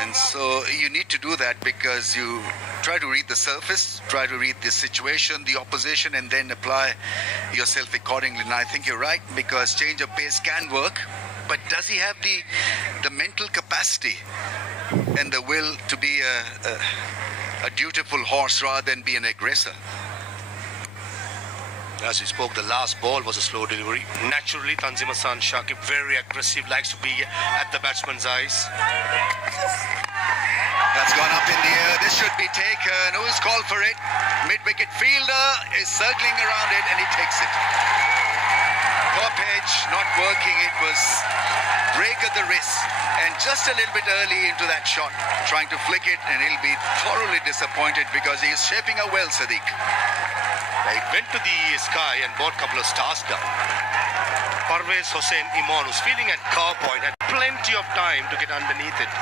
And so you need to do that because you try to read the surface, try to read the situation, the opposition, and then apply yourself accordingly. And I think you're right, because change of pace can work, but does he have the mental capacity and the will to be a dutiful horse rather than be an aggressor? As we spoke, the last ball was a slow delivery. Naturally, Tanzim Hassan Shakib, very aggressive, likes to be at the batsman's eyes. That's gone up in the air. This should be taken. Who's called for it? Mid-wicket fielder is circling around it and he takes it. Top edge not working. It was break at the wrist and just a little bit early into that shot, trying to flick it, and he'll be thoroughly disappointed because he's shaping up well, Sadiq. He went to the sky and brought a couple of stars down. Parvez Hossain Imran, who's feeling at cow point, had plenty of time to get underneath it.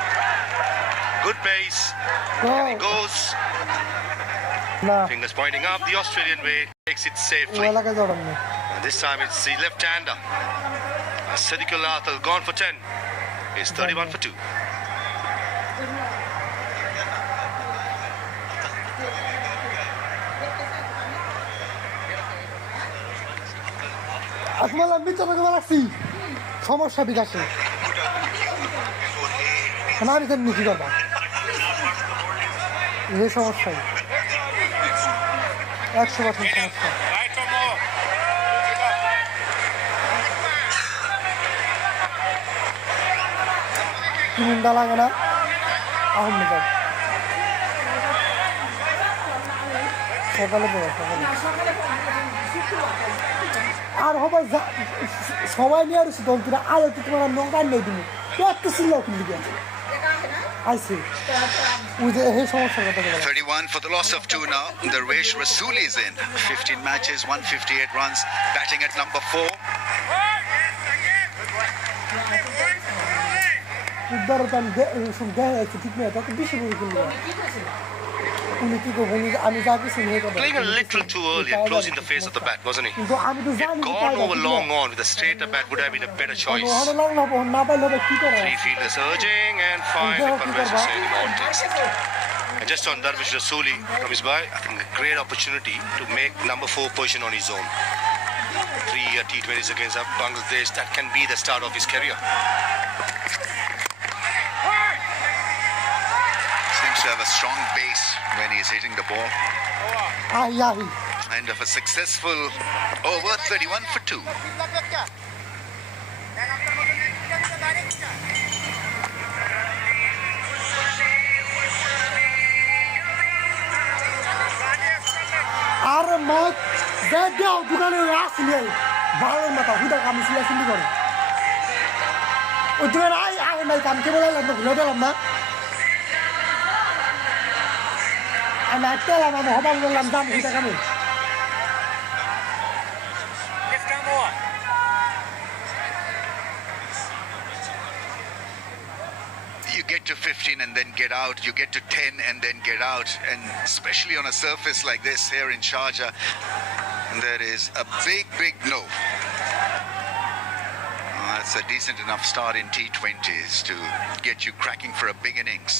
Good pace. There he goes. Fingers pointing up the Australian way, takes it safely. And this time it's the left-hander. Sadiq Al-Athal gone for 10. He's 31 for 2. আসমাল আমি চটকে রাখছি সমস্যা বিকাশে না আমি জানি কি করবা এই সমস্যাই 100% সমস্যা মুন্ডা লাগে না আহমেদ সকালে আর হবে সবাই নিয়ে আসছে দল তুরা আলো তো তোমার নৌকা নেই তুমি একটু ছিল কিন্তু I see. 31 for the loss of 2 now. The Rash Rasooli is in. 15 matches, 158 runs, batting at number 4. Playing a little too early and closing the face of the bat, wasn't he? If he'd gone over long on with a straighter bat would have been a better choice. 3 fielders urging and 5 for Parvez Hossain Imran takes it. And just on Darvish Rasooli from his bye, I think a great opportunity to make number 4 position on his own. 3 T20s against Bangladesh, that can be the start of his career. Seems to have a strong base when he's hitting the ball. And of a successful over 31 for 2. আরে মত দাও দোকানে আসলে ভালো মত হুদা কাম সিলা করে ওই দোকানে আই নাই কাম কে বলালাম না ঘুরে দিলাম না আমি আটলাম আমি হবাম বললাম দাম হুদা কামে You get to 15 and then get out. You get to 10 and then get out. And especially on a surface like this here in Sharjah, there is a big no. That's a decent enough start in T20s to get you cracking for a big innings.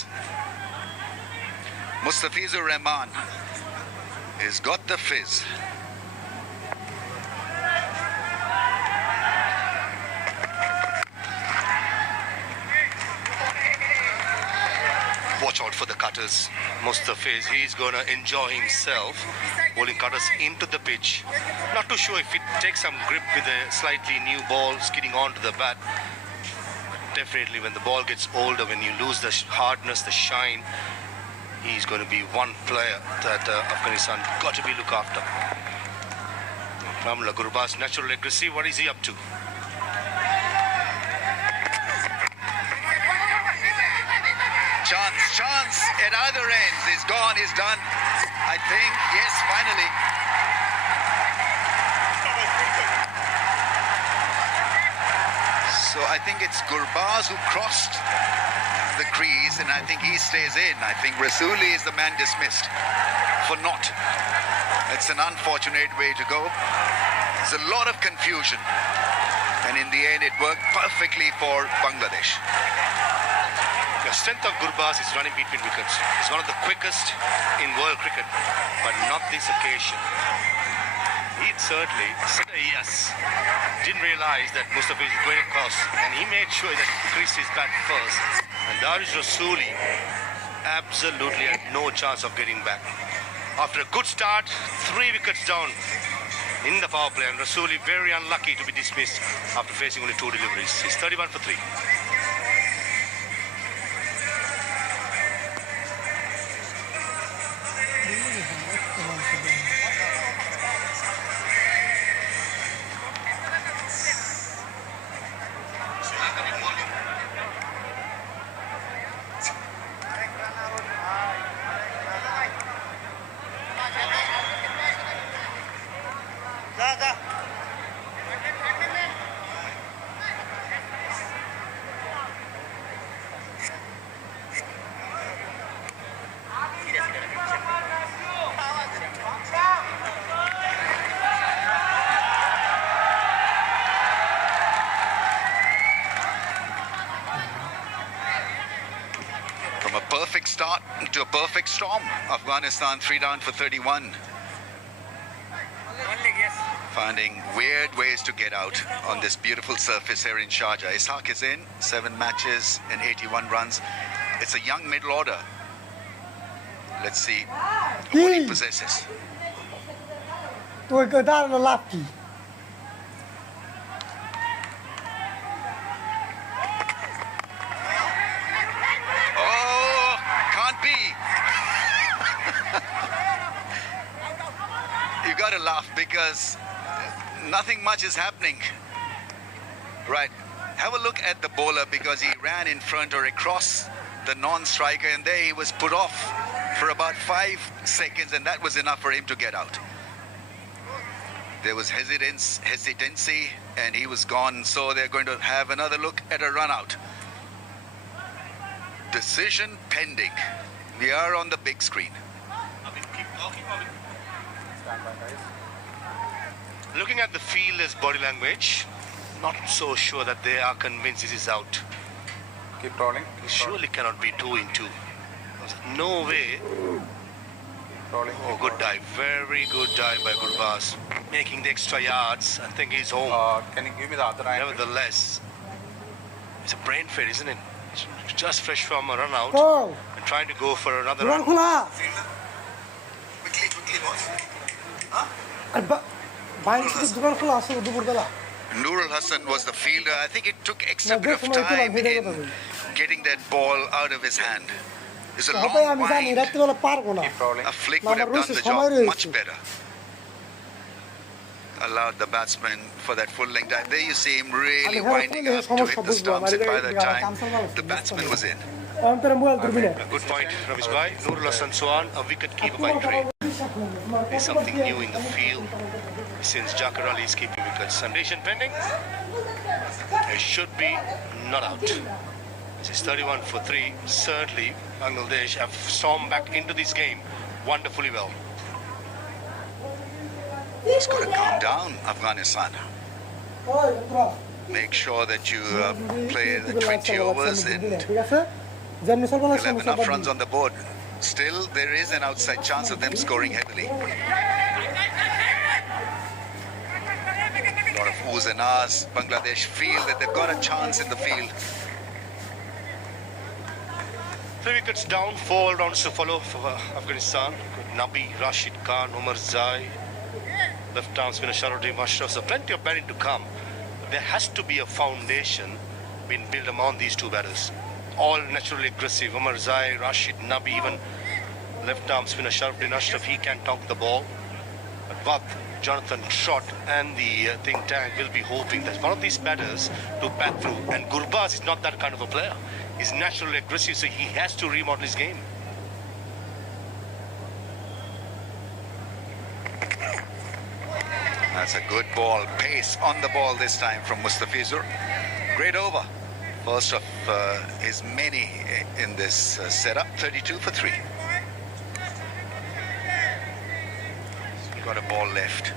Mustafizur Rahman has got the fizz. Watch out for the cutters. Mustafiz, he's going to enjoy himself bowling cutters into the pitch. Not too sure if it takes some grip with a slightly new ball skidding onto the bat. Definitely when the ball gets older, when you lose the hardness, the shine, he's going to be one player that Afghanistan got to be looked after. Ramla Gurbaz, natural aggressive, what is he up to? Chance at either ends. He's gone, he's done. I think, yes, finally. So I think it's Gurbaz who crossed the crease, and I think he stays in. I think Rasooli is the man dismissed for not. It's an unfortunate way to go. There's a lot of confusion, and in the end it worked perfectly for Bangladesh. The strength of Gurbaz is running between wickets. He's one of the quickest in world cricket, but not this occasion. He certainly said a yes. Didn't realize that Mustafiz is going across, and he made sure that he creased his bat first. And Darius Rasuli absolutely had no chance of getting back. After a good start, 3 wickets down in the power play, and Rasuli very unlucky to be dismissed after facing only 2 deliveries. He's 31 for 3. From a perfect start to a perfect storm, Afghanistan 3 down for 31. Finding weird ways to get out on this beautiful surface here in Sharjah. Ishaq is in, 7 matches and 81 runs. It's a young middle order. Let's see what he possesses. Tôi cơ ta là lạp kỳ. Oh, can't be. You gotta laugh because nothing much is happening. Right. Have a look at the bowler because he ran in front or across the non-striker, and there he was put off for about 5 seconds, and that was enough for him to get out. There was hesitancy, and he was gone, so they're going to have another look at a run out. Decision pending. We are on the big screen. Looking at the fielders' body language, not so sure that they are convinced this is out. Keep rolling. It surely cannot be 2 in 2. No way. Rolling. Oh, good dive. Very good dive by Gurbaz. Making the extra yards. I think he's home. Can you give me the other angle? Nevertheless, it's a brain fade, isn't it? It's just fresh from a run out Oh, and trying to go for another duran run. khula. Quickly, boss. Baik itu duran khula asal dubur dala. Nurul Hassan was the fielder. I think it took extra bit of time in getting that ball out of his hand. It's a Apa yang long bisa ni wind. rati wala par kona. Keep rolling. A flick would have done the job much better. Allowed the batsman for that full length dive. There you see him really winding up to hit the stumps, and by the time the batsman was in. Antara mual turbine. Good point, Ramesh Bhai. Nurul Hassan Swan, a wicket keeper by trade. There's something new in the field since Jakar Ali is keeping wickets. Condition pending. It should be not out. This is 31 for 3. Certainly, Bangladesh have stormed back into this game wonderfully well. Just got to calm down, Afghanistan. Make sure that you play the 20 overs and have enough runs on the board. Still, there is an outside chance of them scoring heavily. A lot of oohs and ahs. Bangladesh feel that they've got a chance in the field. 3 wickets down, 4 rounds to follow for Afghanistan. Nabi, Rashid Khan, Umar Zai, left arm spinner Sharuddin Ashraf. So plenty of batting to come. There has to be a foundation being built among these 2 batters. All naturally aggressive. Umar Zai, Rashid, Nabi, even left arm spinner Sharuddin Ashraf, he can talk the ball. But Watt, Jonathan Trott and the think tank will be hoping that one of these batters to bat through. And Gurbaz is not that kind of a player. He's naturally aggressive, so he has to remodel his game. That's a good ball. Pace on the ball this time from Mustafizur. Great over. First of his many in this setup. 32 for 3. Got a ball left.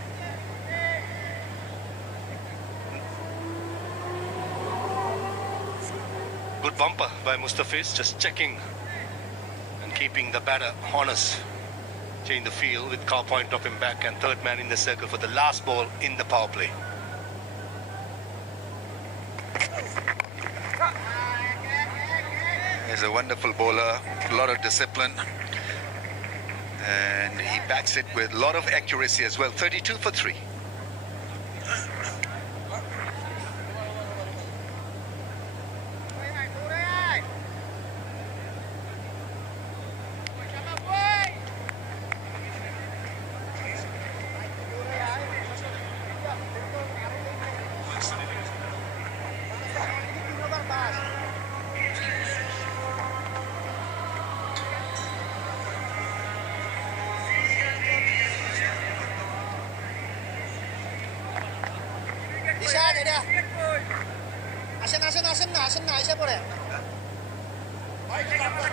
Good bumper by Mustafiz, just checking and keeping the batter honest. Change the field with Car Point dropping back and third man in the circle for the last ball in the power play. He's a wonderful bowler, a lot of discipline. And he bats it with a lot of accuracy as well. 32 for 3.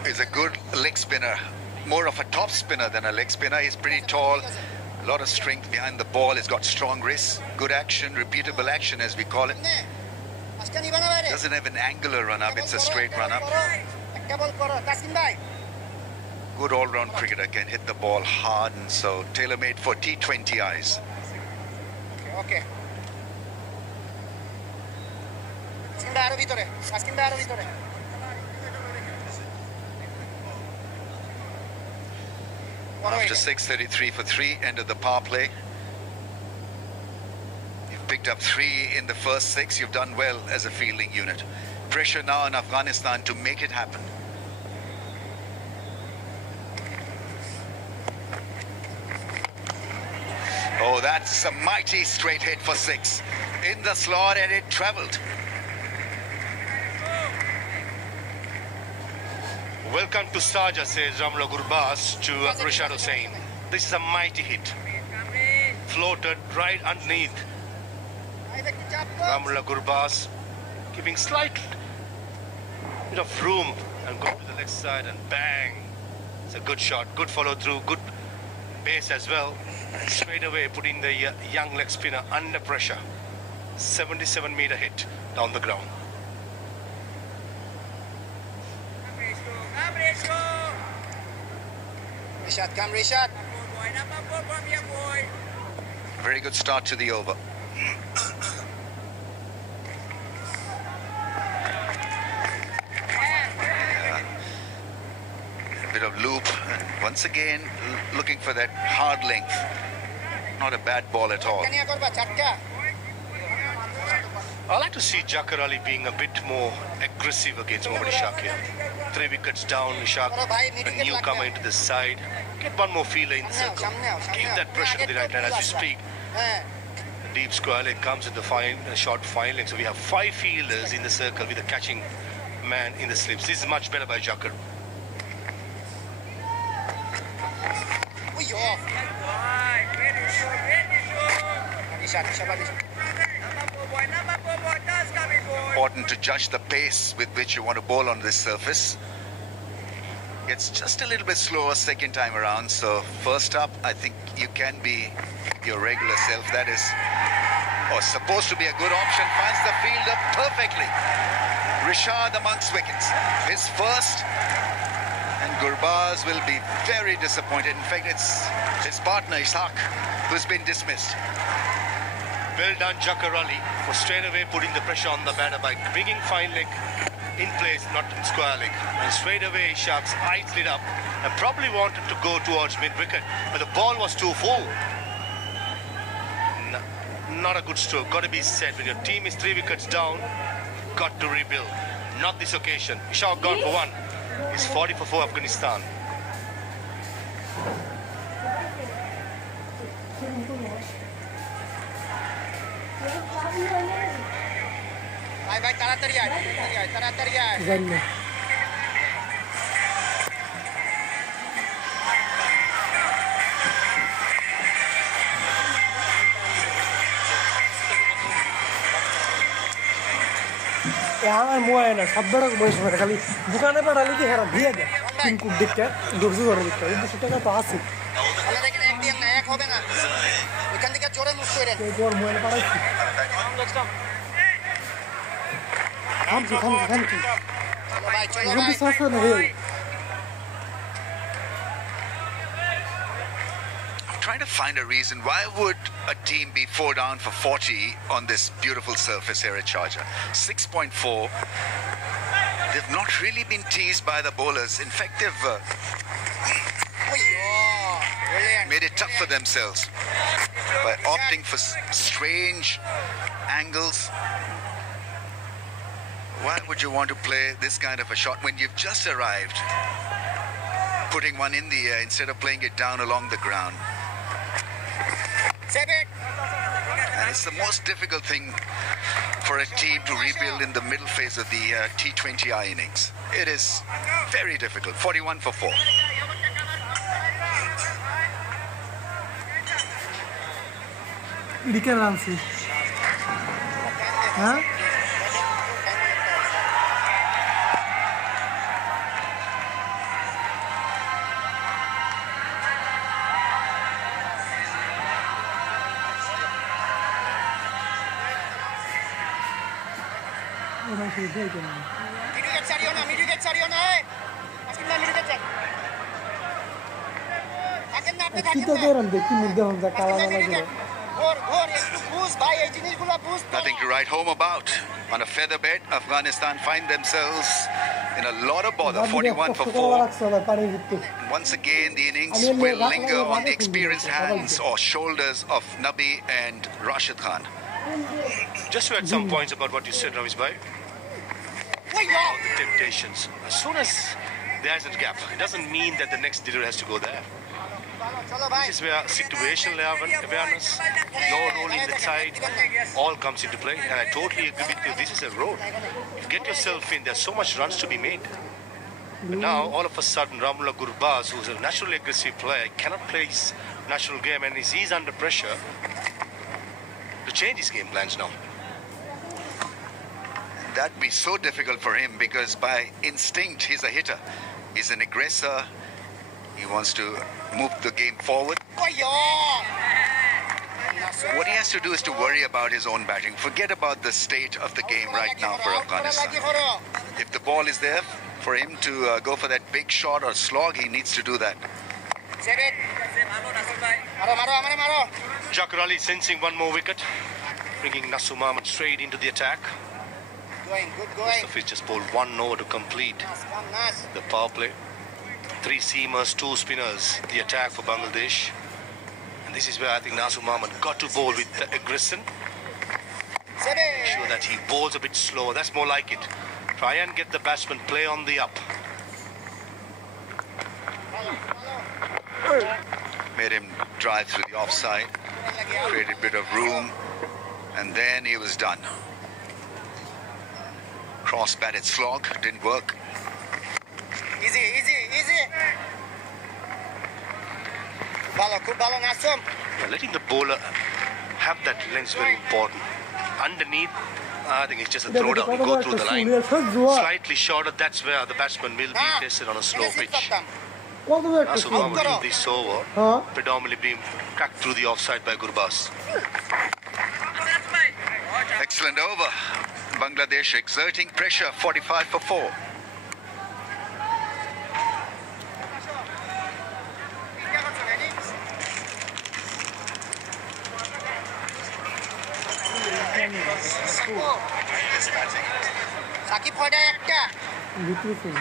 He's a good leg spinner, more of a top spinner than a leg spinner. He's pretty tall, a lot of strength behind the ball. He's got strong wrists, good action, repeatable action as we call it. Doesn't have an angular run-up, it's a straight run-up. Good all-round cricketer, can hit the ball hard, and so tailor-made for T20 eyes. Okay. After 6:33 for 3, end of the power play. You've picked up 3 in the first 6. You've done well as a fielding unit. Pressure now in Afghanistan to make it happen. Oh, that's a mighty straight hit for 6. In the slot, and it travelled. Welcome to Sharjah, says Ramla Gurbaz to Rashad Hussain. This is a mighty hit. Floated right underneath. Ramla Gurbaz giving slight bit of room and go to the leg side and bang. It's a good shot, good follow through, good pace as well. Straight away putting the young leg spinner under pressure. 77-meter hit down the ground. Rishad, come Rishad. Very good start to the over. A bit of loop, and once again looking for that hard length. Not a bad ball at all. I like to see Jakar Ali being a bit more aggressive against Mohammad Ishaq here. 3 wickets down, Ishaq, a newcomer into the side. Get one more fielder in the circle. Give that pressure to the right line as we speak. The deep square leg comes in the short fine leg. So we have 5 fielders in the circle with a catching man in the slips. This is much better by Jakar. Important to judge the pace with which you want to bowl on this surface. It's just a little bit slower second time around, so first up I think you can be your regular self. That is supposed to be a good option. Finds the fielder perfectly. Rishad amongst wickets, his first, and Gurbaz will be very disappointed. In fact, it's his partner Ishaq who's been dismissed. Well done, Jakar Ali, for straight away putting the pressure on the batter by bringing fine leg in place, not in square leg. And straight away, Ishaq's eyes lit up and probably wanted to go towards mid-wicket, but the ball was too full. Not a good stroke. Got to be said, when your team is 3 wickets down, got to rebuild. Not this occasion. Ishaq gone for 1. It's 40 for 4 Afghanistan. Bye, taratari aay. Ganyan. আমার mobile না সব বেড়া বয়স হবে খালি দোকানে পাঠালে কি হেরা দিয়ে দেয় কিন্তু দেখতে দর্জি করে দিতে 200 টাকা তো আছে আল্লাহ দেখেন এক দিয়ে না এক হবে না ওখান থেকে জোরে মুখ করে এই তোর মোবাইল পাঠাইছি থামছি भाई चलो এখন তো भाई শাসা নেই I'm trying to find a reason. Why would a team be 4 down for 40 on this beautiful surface here at Sharjah? 6.4. They've not really been teased by the bowlers. In fact, they've brilliant made it tough for themselves by opting for strange angles. Why would you want to play this kind of a shot when you've just arrived? Putting one in the air instead of playing it down along the ground. save it And it's the most difficult thing for a team to rebuild in the middle phase of the T20I innings. It is very difficult. 41 for 4. লিখে আনছি হ্যাঁ ওরা শুধু দেই কেন middle get sariyo na eh askin na middle get থাকেন না আপনি কি থাকেন তো না করেন দেখি মধ্যে হন যা কালা কালা করে ঘোর একটু বুঝ ভাই এই জিনিসগুলো বুঝ Nothing to write home about. On a feather bed, Afghanistan find themselves in a lot of bother. 41 for 4. পানির ভিতরে Once again, the innings will linger on the experienced hands or shoulders of Nabi and Rashid Khan. Just to add some points about what you said, Ramesh bhai. All the temptations. As soon as there's a gap, it doesn't mean that the next delivery has to go there. চলো ভাই This is where situational awareness, no rolling the side, all comes into play. And I totally agree with you. This is a road. You get yourself in, there's so much runs to be made. But now, all of a sudden, Ramullah Gurbaz, who's a naturally aggressive player, cannot play his natural game, and he's under pressure to change his game plans now. That'd be so difficult for him because by instinct, he's a hitter. He's an aggressor. He wants to move the game forward. What he has to do is to worry about his own batting. Forget about the state of the game right now for Afghanistan. If the ball is there for him to go for that big shot or slog, he needs to do that. save it মারো মারো আমারে মারো Jakar Ali sensing one more wicket, bringing Nasu Mahmud straight into the attack. good going Mustafiz just bowled 1 over to complete come nas the power play. 3 seamers, 2 spinners, the attack for Bangladesh. And this is where I think Nasu Mahmud got to bowl with the aggression. save Make it sure that he bowls a bit slower. That's more like it. Try and get the batsman play on the up. Made him drive through the offside, created a bit of room, and then he was done. Cross batted slog, didn't work. easy ভালো খুব ভালো Nasum Yeah, letting the bowler have that length is very important. Underneath, I think it's just a throwdown. You go through the line. Slightly shorter, that's where the batsman will be tested on a slow pitch. কত একটা Nasu Mahmud in this over, হ্যাঁ predominantly being cracked through the offside by Gurbaz. Excellent over. Bangladesh exerting pressure, 45 for 4. Shakib কয়টা একটা ভিতরে ছিল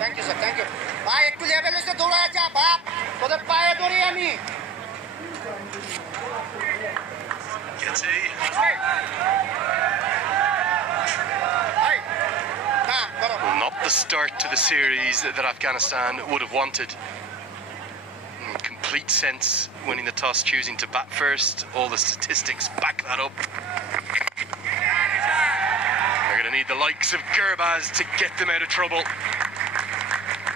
thank you sir thank you ভাই একটু level এসে দৌড়ায় যা বাপ তোদের পায়ে ধরি আমি হ্যাঁ করো Well, not the start to the series that Afghanistan would have wanted. Complete sense winning the toss, choosing to bat first. All the statistics back that up. They're going to need the likes of Gurbaz to get them out of trouble.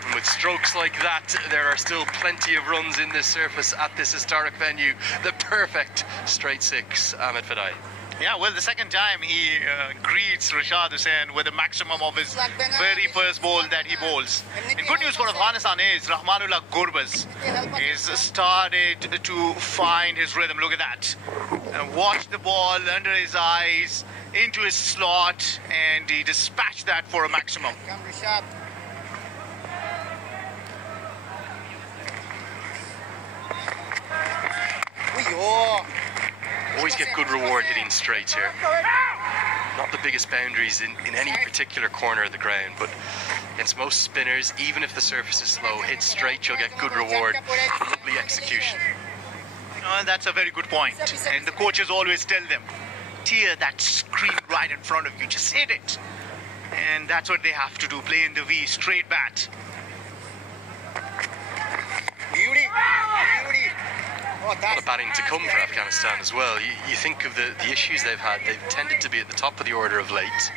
And with strokes like that, there are still plenty of runs in this surface at this historic venue. The perfect straight six, Ahmed Fadai. Yeah, well, the second time he greets Rashad Hussain with the maximum of his very first ball that he bowls. And good news for Afghanistan is Rahmanullah Gurbaz is started to find his rhythm. Look at that. And watch the ball under his eyes, into his slot, and he dispatched that for a maximum. Come, Rashad. Always get good reward hitting straight here. Not the biggest boundaries in any particular corner of the ground, but against most spinners, even if the surface is slow, hit straight, you'll get good reward. Lovely execution. That's a very good point. And the coaches always tell them, tear that screen right in front of you, just hit it. And that's what they have to do, play in the V, straight bat. Beauty. Beauty. Oh, A lot of batting to come for Afghanistan as well. You think of the issues they've had. They've tended to be at the top of the order of late,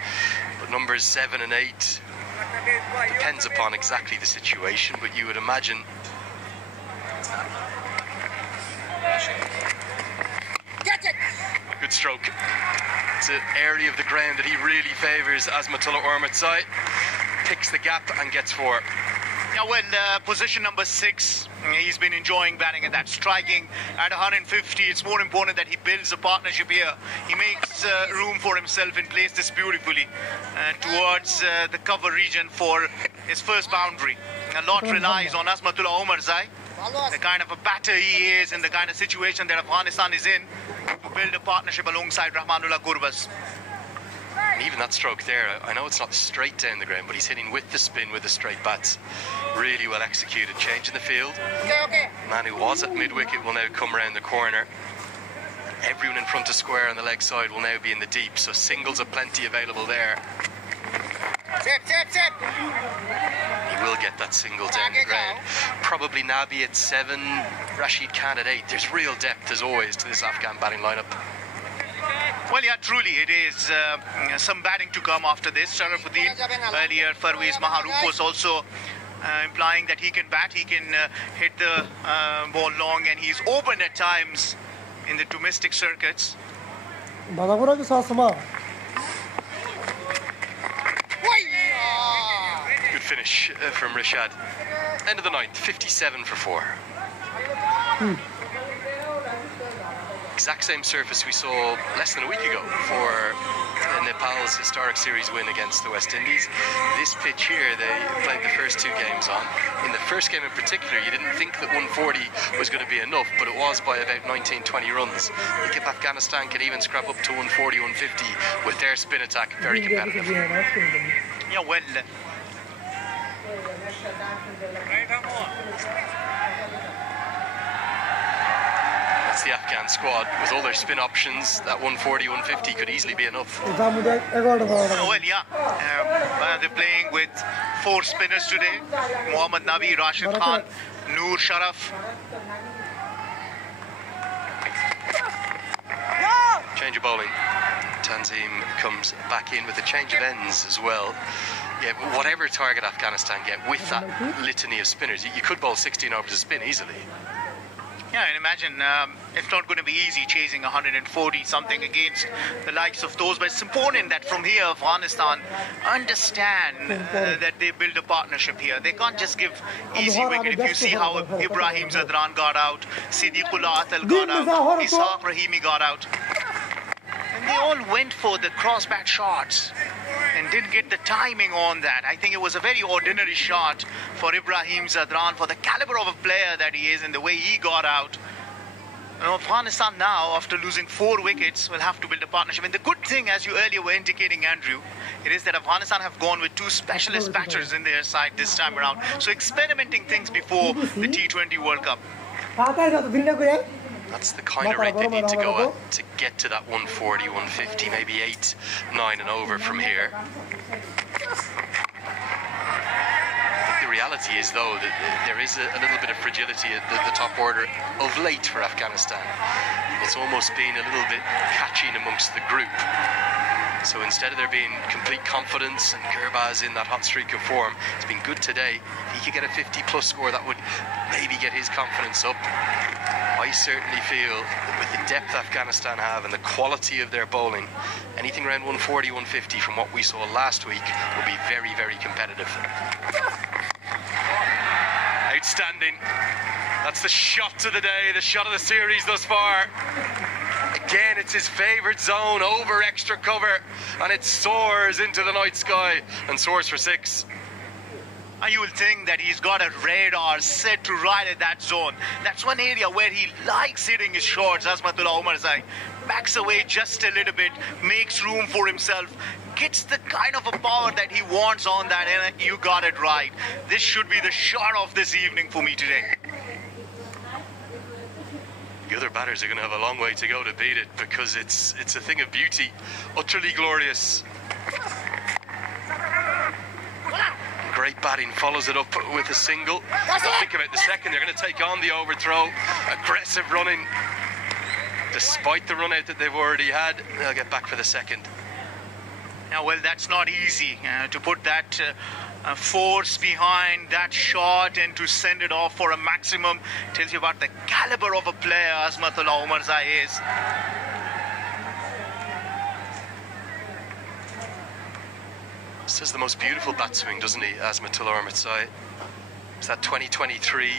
but numbers 7 and 8 depends upon exactly the situation, but you would imagine Get it. good stroke. It's an area of the ground that he really favours. Azmatullah Ormatzai picks the gap and gets 4. Yeah, well, position number 6, he's been enjoying batting at that. Striking at 150, it's more important that he builds a partnership here. He makes room for himself and plays this beautifully towards the cover region for his first boundary. A lot relies on Azmatullah Omarzai, the kind of a batter he is and the kind of situation that Afghanistan is in, to build a partnership alongside Rahmanullah Gurbaz. Even that stroke there, I know it's not straight down the ground, but he's hitting with the spin with the straight bats. Really well executed. Change in the field. Okay. Man who was at mid-wicket will now come around the corner. Everyone in front of square on the leg side will now be in the deep, so singles are plenty available there. Tip. He will get that single down the ground. Probably Nabi at 7, Rashid Khan at 8. There's real depth, as always, to this Afghan batting lineup. Well, yeah, truly, it is some batting to come after this. Sharafuddin, earlier, Farwez Maharouf was also implying that he can bat, he can hit the ball long, and he's open at times in the domestic circuits. Good finish from Rashad. End of the 9th, 57 for 4. Exact same surface we saw less than a week ago for Nepal's historic series win against the West Indies. This pitch here, they played the first 2 games on. In the first game in particular, you didn't think that 140 was going to be enough, but it was by about 19-20 runs. I think if Afghanistan could even scrap up to 140, 150 with their spin attack, very competitive. Yeah, well. That's the Afghan squad with all their spin options. That 140, 150 could easily be enough. Well, yeah. They're playing with 4 spinners today. Mohammad Nabi, Rashid Khan, Noor Sharaf. Change of bowling. Tanzim comes back in with a change of ends as well. Yeah, whatever target Afghanistan get with that litany of spinners, you could bowl 16 overs of spin easily. Yeah, and imagine it's not going to be easy chasing 140 something against the likes of those, but it's important that from here Afghanistan understand that they build a partnership here. They can't just give easy wicket. If you see how Ibrahim Zadran got out, Siddiqullah Atal got out, Ishaq Rahimi got out, and they all went for the cross-bat shots and didn't get the timing on that. I think it was a very ordinary shot for Ibrahim Zadran, for the caliber of a player that he is and the way he got out. Afghanistan now, after losing 4 wickets, will have to build a partnership. And the good thing, as you earlier were indicating, Andrew, it is that Afghanistan have gone with 2 specialist batters in their side this time around. So experimenting things before the T20 World Cup. That's the kind of rate they need to go at to get to that 140, 150, maybe 8, 9 and over from here. I think the reality is, though, that there is a little bit of fragility at the top order of late for Afghanistan. It's almost been a little bit catching amongst the group. So instead of there being complete confidence and Gurbaz in that hot streak of form, it's been good today. If he could get a 50-plus score, that would maybe get his confidence up. I certainly feel that with the depth Afghanistan have and the quality of their bowling, anything around 140, 150 from what we saw last week will be very, very competitive. Outstanding. That's the shot of the day, the shot of the series thus far. Again, it's his favourite zone, over extra cover, and it soars into the night sky and soars for 6. And you will think that he's got a radar set to right at that zone. That's one area where he likes hitting his shots, Azmatullah Omarzai. Backs away just a little bit, makes room for himself, gets the kind of a power that he wants on that, and you got it right. This should be the shot of this evening for me today. The other batters are going to have a long way to go to beat it, because it's a thing of beauty, utterly glorious. Great batting, follows it up with a single. Now think about the second, they're going to take on the overthrow. Aggressive running. Despite the run out that they've already had, they'll get back for the second. Now, well, that's not easy to put that force behind that shot and to send it off for a maximum. Tells you about the caliber of a player Azmatullah Omarzai is. Says the most beautiful bat swing, doesn't he, Azmatullah Omarzai? It's that 2023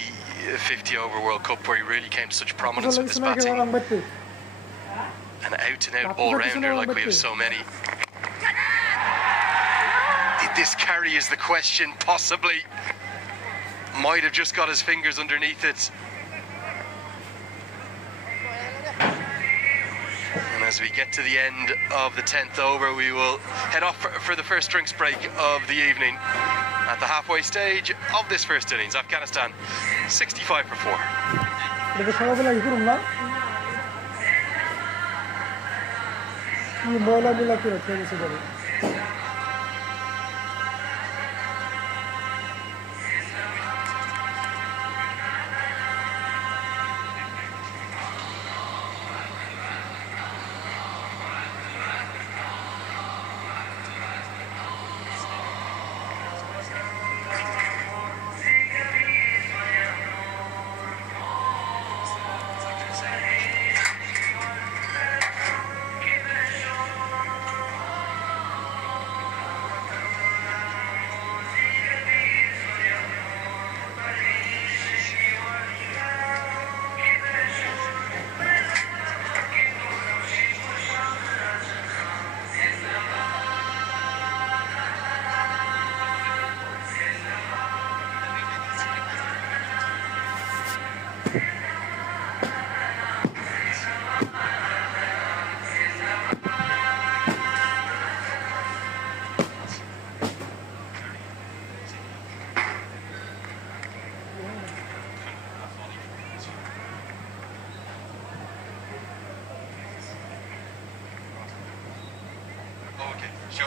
50-over World Cup where he really came to such prominence with his batting. An out-and-out all-rounder like we have so many. Did this carry is the question, possibly. Might have just got his fingers underneath it. And as we get to the end of the 10th over, we will head off for the first drinks break of the evening. At the halfway stage of this first innings, Afghanistan 65 for 4.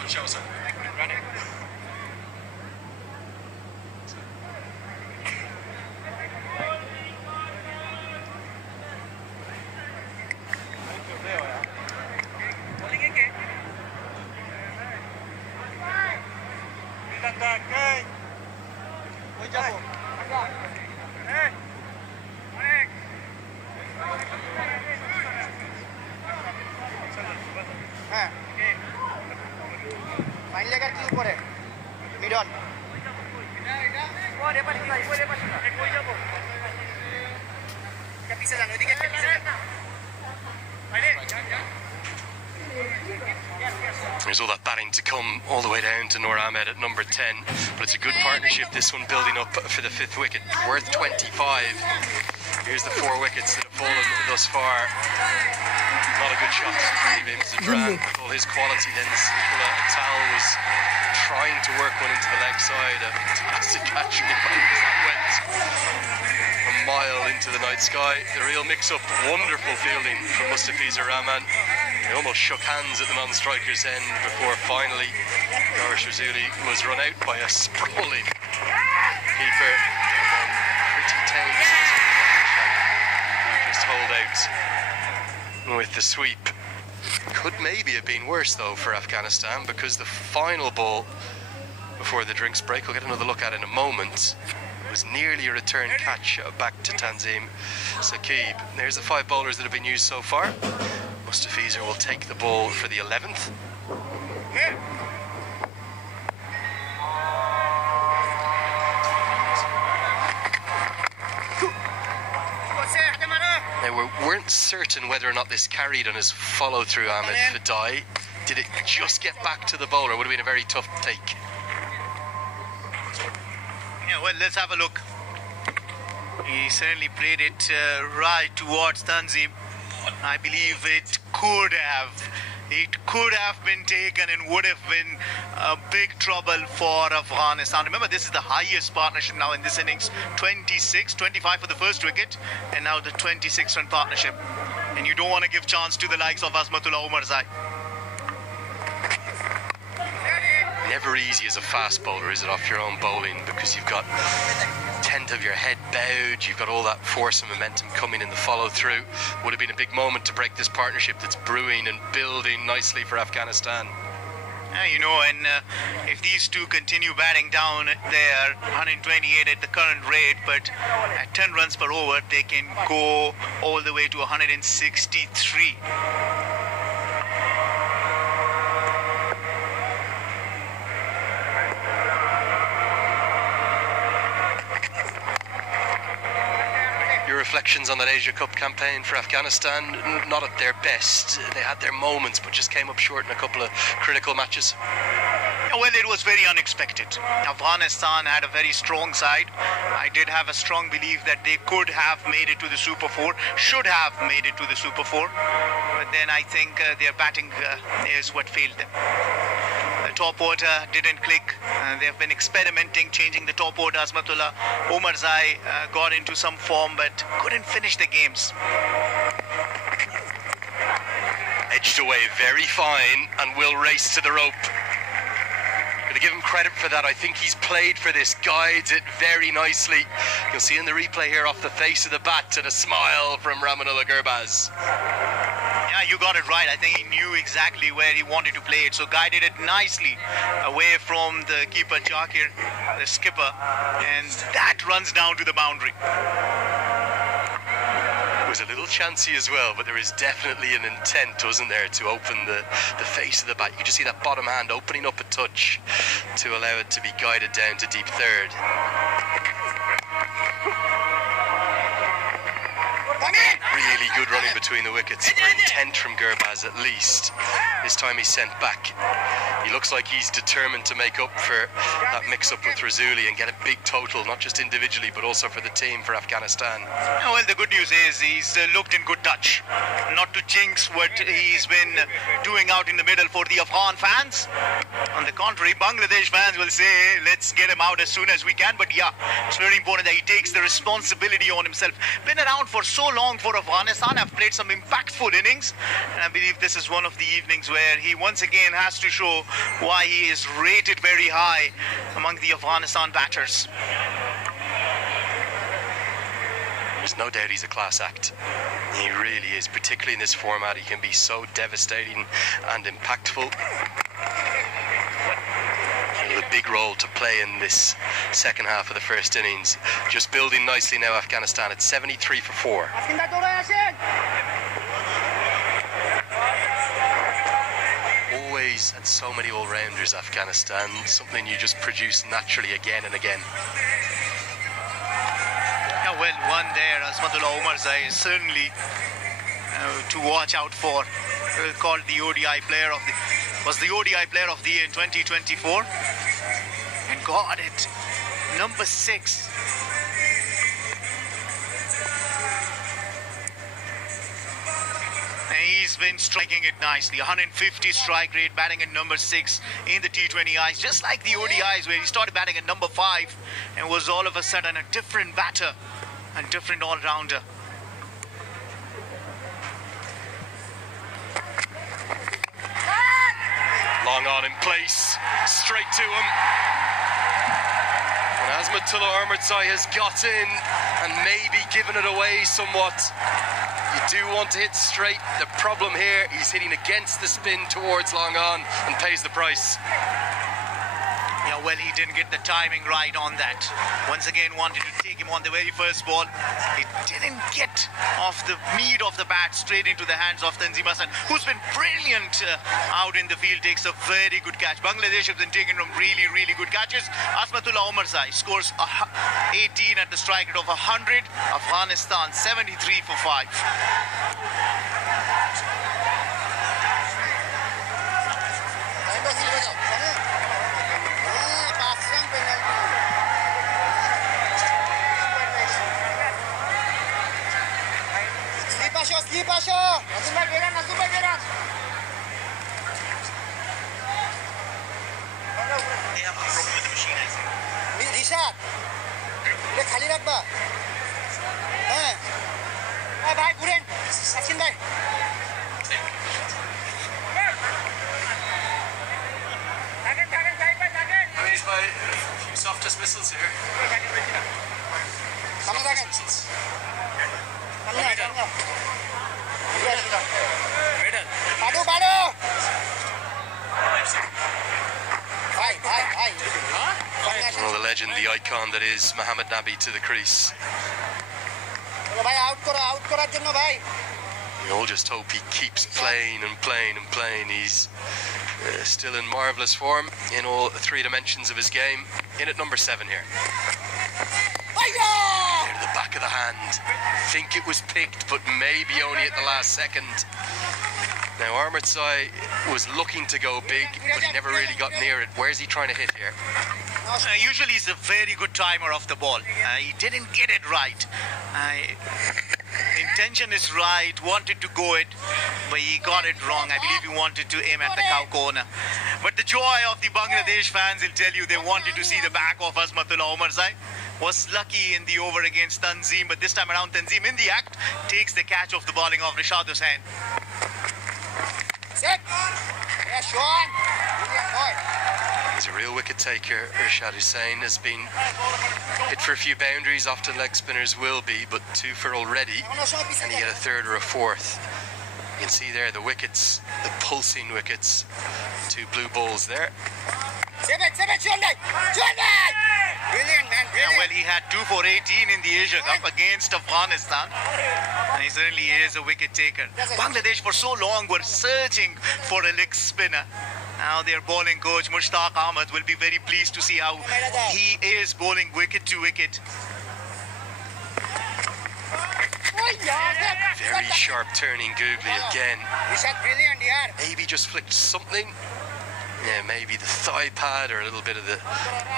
Show us. Run it. There's all that batting to come all the way down to Noor Ahmed at number 10, but it's a good partnership, this one, building up for the 5th wicket, worth 25. Here's the 4 wickets that have fallen thus far. Not a good shot from Zibran with all his quality. Then Nicola Tal was trying to work one into the leg side. A fantastic catch from the that went a mile into the night sky. The real mix-up, wonderful fielding from Mustafizur Rahman. He almost shook hands at the non-striker's end before finally Darish Razuli was run out by a sprawling keeper. And pretty tame who just hold out with the sweep. Could maybe have been worse though for Afghanistan, because the final ball before the drinks break, we'll get another look at in a moment, was nearly a return catch back to Tanzim Saqib. There's the 5 bowlers that have been used so far. Mustafizer will take the ball for the 11th. Now, we weren't certain whether or not this carried on his follow-through, Ahmed Fadai. Did it just get back to the bowler? Would have been a very tough take. Yeah, well, let's have a look. He certainly played it right towards Tanzim. I believe it could have been taken and would have been big trouble for Afghanistan. Remember, this is the highest partnership now in this innings. 26, 25 for the first wicket, and now the 26-run partnership. And you don't want to give chance to the likes of Azmatullah Omarzai. Never easy as a fast bowler, is it, off your own bowling, because you've got tend to have your head bowed, you've got all that force and momentum coming in the follow-through. Would have been a big moment to break this partnership that's brewing and building nicely for Afghanistan. You know, and if these two continue batting down there, 128 at the current rate, but at 10 runs per over, they can go all the way to 163. Reflections on that Asia Cup campaign for Afghanistan? Not at their best. They had their moments, but just came up short in a couple of critical matches. Well, it was very unexpected. Afghanistan had a very strong side. I did have a strong belief that they could have made it to the Super 4, should have made it to the Super 4. But then I think their batting is what failed them. The top order didn't click. They have been experimenting, changing the top order. Azmatullah Omarzai got into some form, but couldn't finish the games. Edged away very fine and will race to the rope. To give him credit for that, I think he's played for this, guides it very nicely. You'll see in the replay here off the face of the bat and a smile from Ramanullah Gurbaz. Yeah, you got it right. I think he knew exactly where he wanted to play it, so guided it nicely away from the keeper Jakir, the skipper, and that runs down to the boundary. It was a little chancy as well, but there was definitely an intent, wasn't there, to open the face of the bat. You could just see that bottom hand opening up a touch to allow it to be guided down to deep third. Really good running between the wickets, or intent from Gurbaz at least. This time he's sent back. He looks like he's determined to make up for that mix-up with Razuli and get a big total, not just individually, but also for the team, for Afghanistan. Well, the good news is he's looked in good touch. Not to jinx what he's been doing out in the middle for the Afghan fans. On the contrary, Bangladesh fans will say, let's get him out as soon as we can. But yeah, it's very important that he takes the responsibility on himself. Been around for so long for Afghanistan, have played some impactful innings, and I believe this is one of the evenings where he once again has to show why he is rated very high among the Afghanistan batters. There's no doubt he's a class act. He really is, particularly in this format. He can be so devastating and impactful. A big role to play in this second half of the first innings. Just building nicely now, Afghanistan at 73 for 4. Always had so many all-rounders, Afghanistan, something you just produce naturally again and again. Yeah, well, one there, Azmatullah Omarzai is certainly to watch out for. Called the ODI player of the year in 2024, and got it, number 6. And he's been striking it nicely. 150 strike rate, batting at number 6 in the T20Is, just like the ODIs where he started batting at number 5 and was all of a sudden a different batter and different all-rounder. Long on in place, straight to him. And Azmatullah Omarzai has got in and maybe given it away somewhat. You do want to hit straight. The problem here, he's hitting against the spin towards long on and pays the price. Yeah, well, he didn't get the timing right on that. Once again, wanted to take him on the very first ball. He didn't get off the meat of the bat straight into the hands of Tanzim Hassan, who's been brilliant out in the field, takes a very good catch. Bangladesh have been taking some really, really good catches. Asmatullah Omarzai scores 18 at the strike rate of 100. Afghanistan 73 for 5. Rishad এটা খালি রাখবা হ্যাঁ ভাই ঘুরেন আসিন ভাই Raised by a few soft dismissals here. সামনে থাকেন বাড়ো বাড়ো ভাই ভাই ভাই Well, the legend, the icon that is Mohamed Nabi to the crease. ভাই আউট করার জন্য ভাই We all just hope he keeps playing and playing and playing. He's still in marvellous form in all three dimensions of his game. In at number 7 here. There to the back of the hand. Think it was picked, but maybe only at the last second. Now, Armatsai was looking to go big, but he never really got near it. Where's he trying to hit here? Usually he's a very good timer of the ball. He didn't get it right. Intention is right, wanted to go it, but he got it wrong. I believe he wanted to aim at the cow corner. But the joy of the Bangladesh fans will tell you they wanted to see the back of Asmatullah Omarzai. Was lucky in the over against Tanzim, but this time around Tanzim in the act takes the catch of the bowling of Rashad Hussain. He's a real wicket taker. Rashad Hussain has been hit for a few boundaries, often leg spinners will be, but 2 for already, and he get a 3rd or a 4th. You can see there the wickets, the pulsing wickets, 2 blue balls there. Brilliant, man. Yeah, well, he had 2 for 18 in the Asia Cup against Afghanistan, and he certainly is a wicket taker. Bangladesh for so long were searching for a leg spinner. Now their bowling coach Mushtaq Ahmed will be very pleased to see how he is bowling wicket to wicket. Very sharp turning googly again. Rishad, brilliant, yaar. Maybe just flicked something. Yeah, maybe the thigh pad or a little bit of the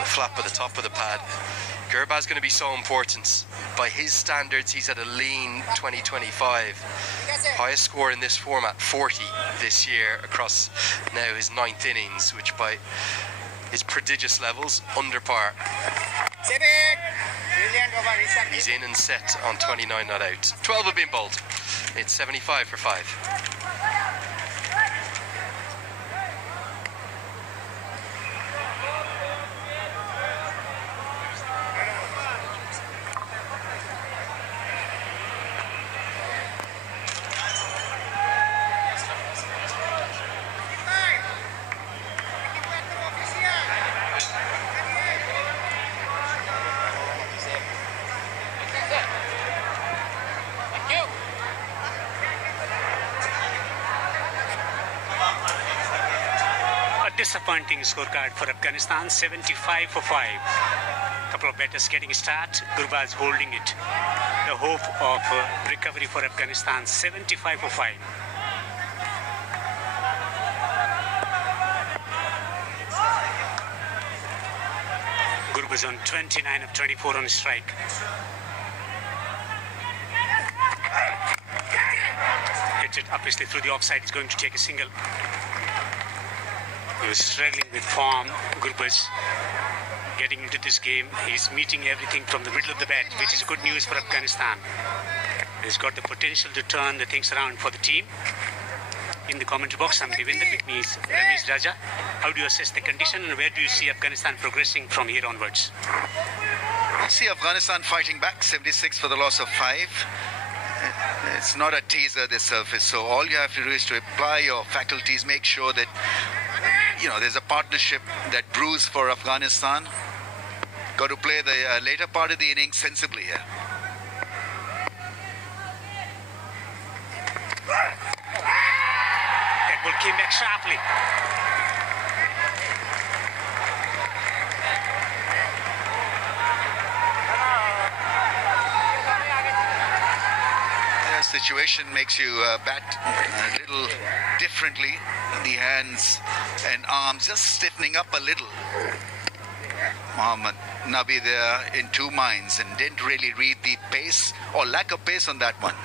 flap of the top of the pad. Gurbaz going to be so important. By his standards, he's at a lean 2025. Highest score in this format, 40 this year across now his 9th innings, which by his prodigious levels, under par. He's in and set on 29 not out. 12 have been bowled. It's 75 for 5. Disappointing scorecard for Afghanistan, 75 for 5. Couple of batters getting a start, Gurbaz holding it. The hope of recovery for Afghanistan, 75 for 5. Gurbaz on 29 of 24 on strike. Hits it obviously through the offside, he's going to take a single. He was struggling with form. Gurbaz getting into this game. He's meeting everything from the middle of the bat, which is good news for Afghanistan. He's got the potential to turn the things around for the team. In the commentary box, I'm Devendra, with me is Ramesh Raja. How do you assess the condition and where do you see Afghanistan progressing from here onwards? I see Afghanistan fighting back, 76 for the loss of 5. It's not a teaser, this surface. So all you have to do is to apply your faculties, make sure that, there's a partnership that brews for Afghanistan. Got to play the later part of the innings sensibly here. That ball came back sharply. The situation makes you bat a little differently. The hands and arms just stiffening up a little. Mohammad Nabi there in two minds and didn't really read the pace or lack of pace on that one.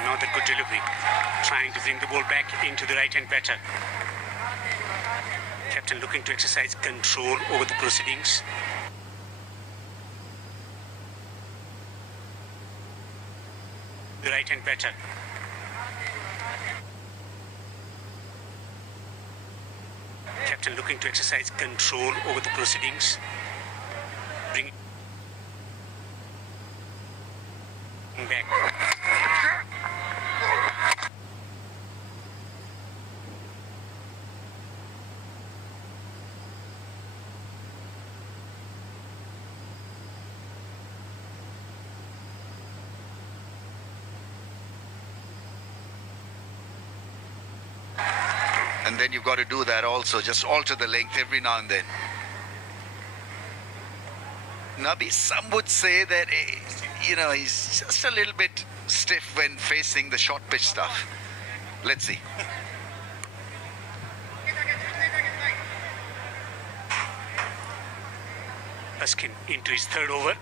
Another good delivery. Trying to bring the ball back into the right-hand batter. Captain looking to exercise control over the proceedings. The right-hand batter. Captain looking to exercise control over the proceedings. Bring back. And then you've got to do that also, just alter the length every now and then. Nabi, some would say that, he's just a little bit stiff when facing the short pitch stuff. Let's see. Erskine into his third over.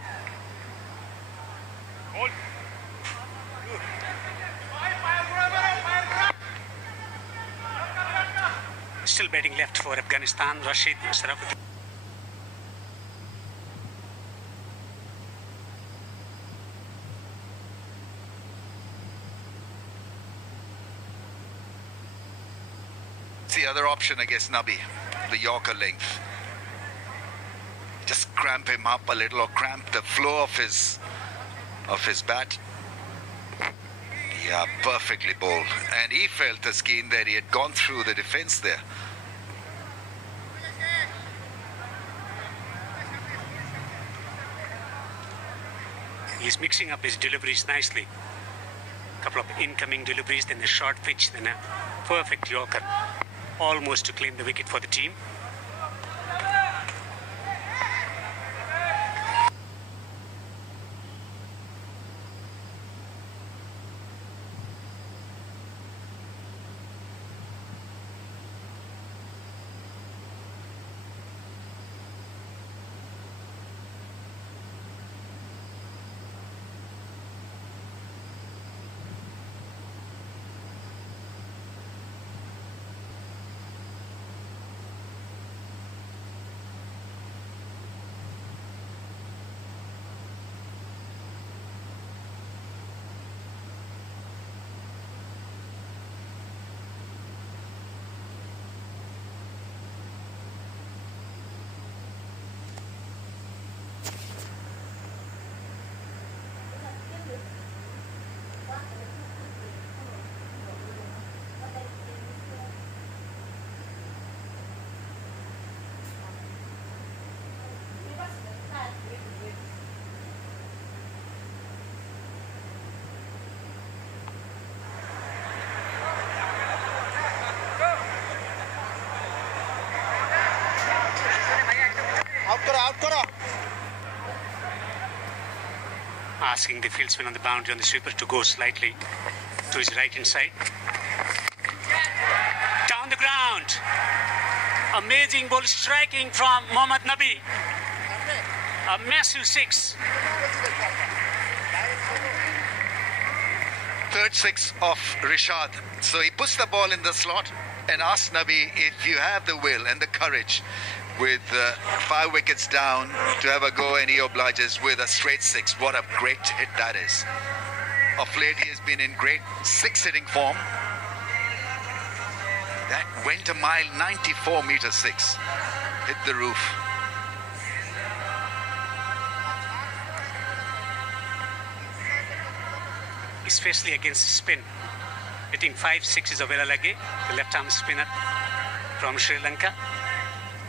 Still batting left for Afghanistan, Rashid Sarafuddin. It's the other option against Nabi, the Yorker length. Just cramp him up a little or cramp the flow of his bat. Yeah, perfectly bowled. And he felt the scheme that he had gone through the defense there. He's mixing up his deliveries nicely. Couple of incoming deliveries, then a short pitch, then a perfect Yorker. Almost to claim the wicket for the team. Asking the fieldsman on the boundary on the sweeper to go slightly to his right hand side. Down the ground. Amazing ball striking from Mohammad Nabi. A massive six. Third six of Rishad. So he puts the ball in the slot and asks Nabi if you have the will and the courage with 5 wickets down to have a go, and he obliges with a straight six. What a great hit that is. Of late he has been in great six-hitting form. Went a mile, 94 meters 6. Hit the roof. Especially against spin. Hitting 5-6 is Velalage, the left-arm spinner from Sri Lanka.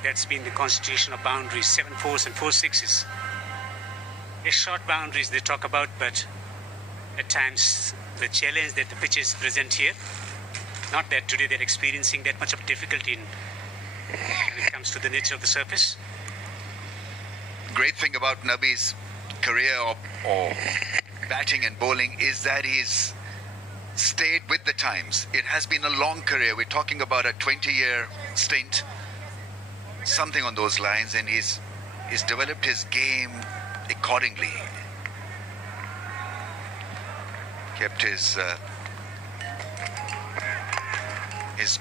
That's been the constitution of boundaries, 7-4s and 4-6s. They're short boundaries they talk about, but at times the challenge that the pitches present here, not that today they're experiencing that much of difficulty when it comes to the nature of the surface. Great thing about Nabi's career or batting and bowling is that he's stayed with the times. It has been a long career. We're talking about a 20-year stint, something on those lines, and he's developed his game accordingly. Kept his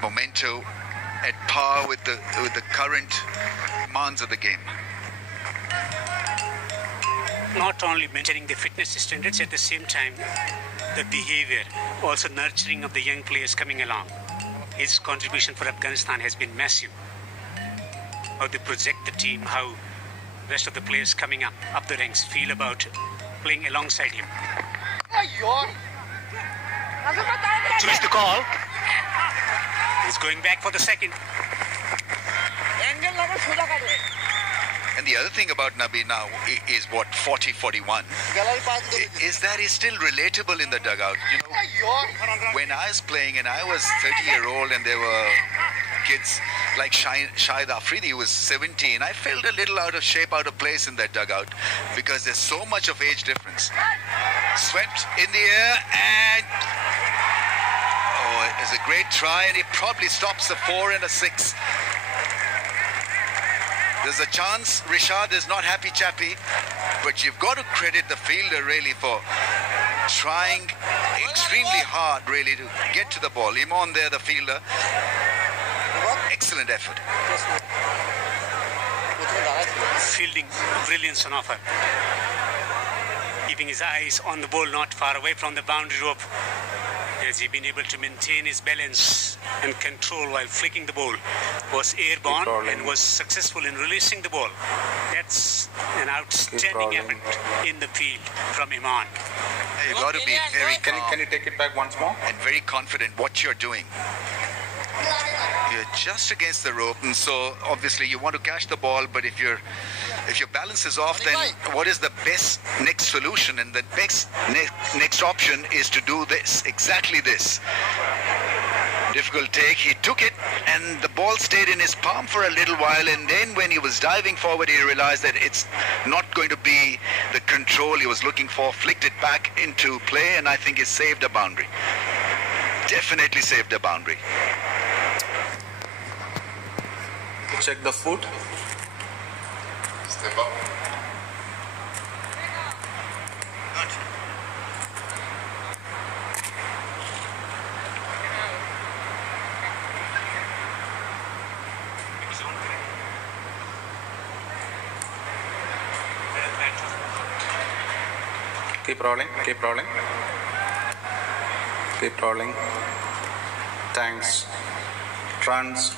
memento at par with the current demands of the game. Not only maintaining the fitness standards, at the same time the behavior, also nurturing of the young players coming along. His contribution for Afghanistan has been massive. How they project the team, how rest of the players coming up the ranks feel about playing alongside him. Choose the call. He's going back for the second. And the other thing about Nabi now is what, 40-41, is that he's still relatable in the dugout. You know, when I was playing and I was 30-year-old and there were kids like Shahid Afridi, who was 17, I felt a little out of shape, out of place in that dugout because there's so much of age difference. Swept in the air and it's a great try, and it probably stops a 4 and a 6. There's a chance Rishad is not happy chappy, but you've got to credit the fielder really for trying extremely hard really to get to the ball. Imon there, the fielder. Excellent effort. Fielding brilliance on offer. Keeping his eyes on the ball, not far away from the boundary rope. Has he been able to maintain his balance and control while flicking the ball? Was airborne and was successful in releasing the ball. That's an outstanding effort in the field from Iman. You've got to be very calm. Can you take it back once more? And very confident what you're doing. You're just against the rope, and so obviously you want to catch the ball, but if your balance is off, then what is the best next solution? And the best next option is to do this, exactly this. Difficult take, he took it, and the ball stayed in his palm for a little while, and then when he was diving forward, he realized that it's not going to be the control he was looking for, flicked it back into play, and I think he saved a boundary. Definitely saved a boundary. Check the foot. Step up. Keep rolling, keep rolling. Keep rolling. Thanks. Runs.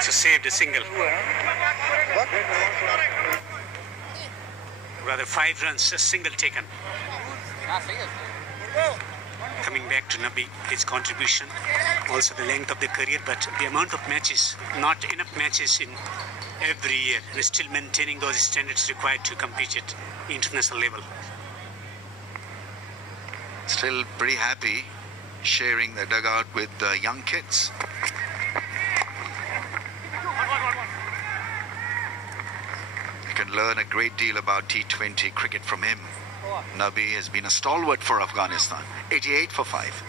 So saved a single. Rather 5 runs, a single taken. Coming back to Nabi, his contribution, also the length of the career, but the amount of matches, not enough matches in every year, and still maintaining those standards required to compete at international level. Still pretty happy sharing the dugout with young kids. You can learn a great deal about T20 cricket from him. Nabi has been a stalwart for Afghanistan. 88 for 5.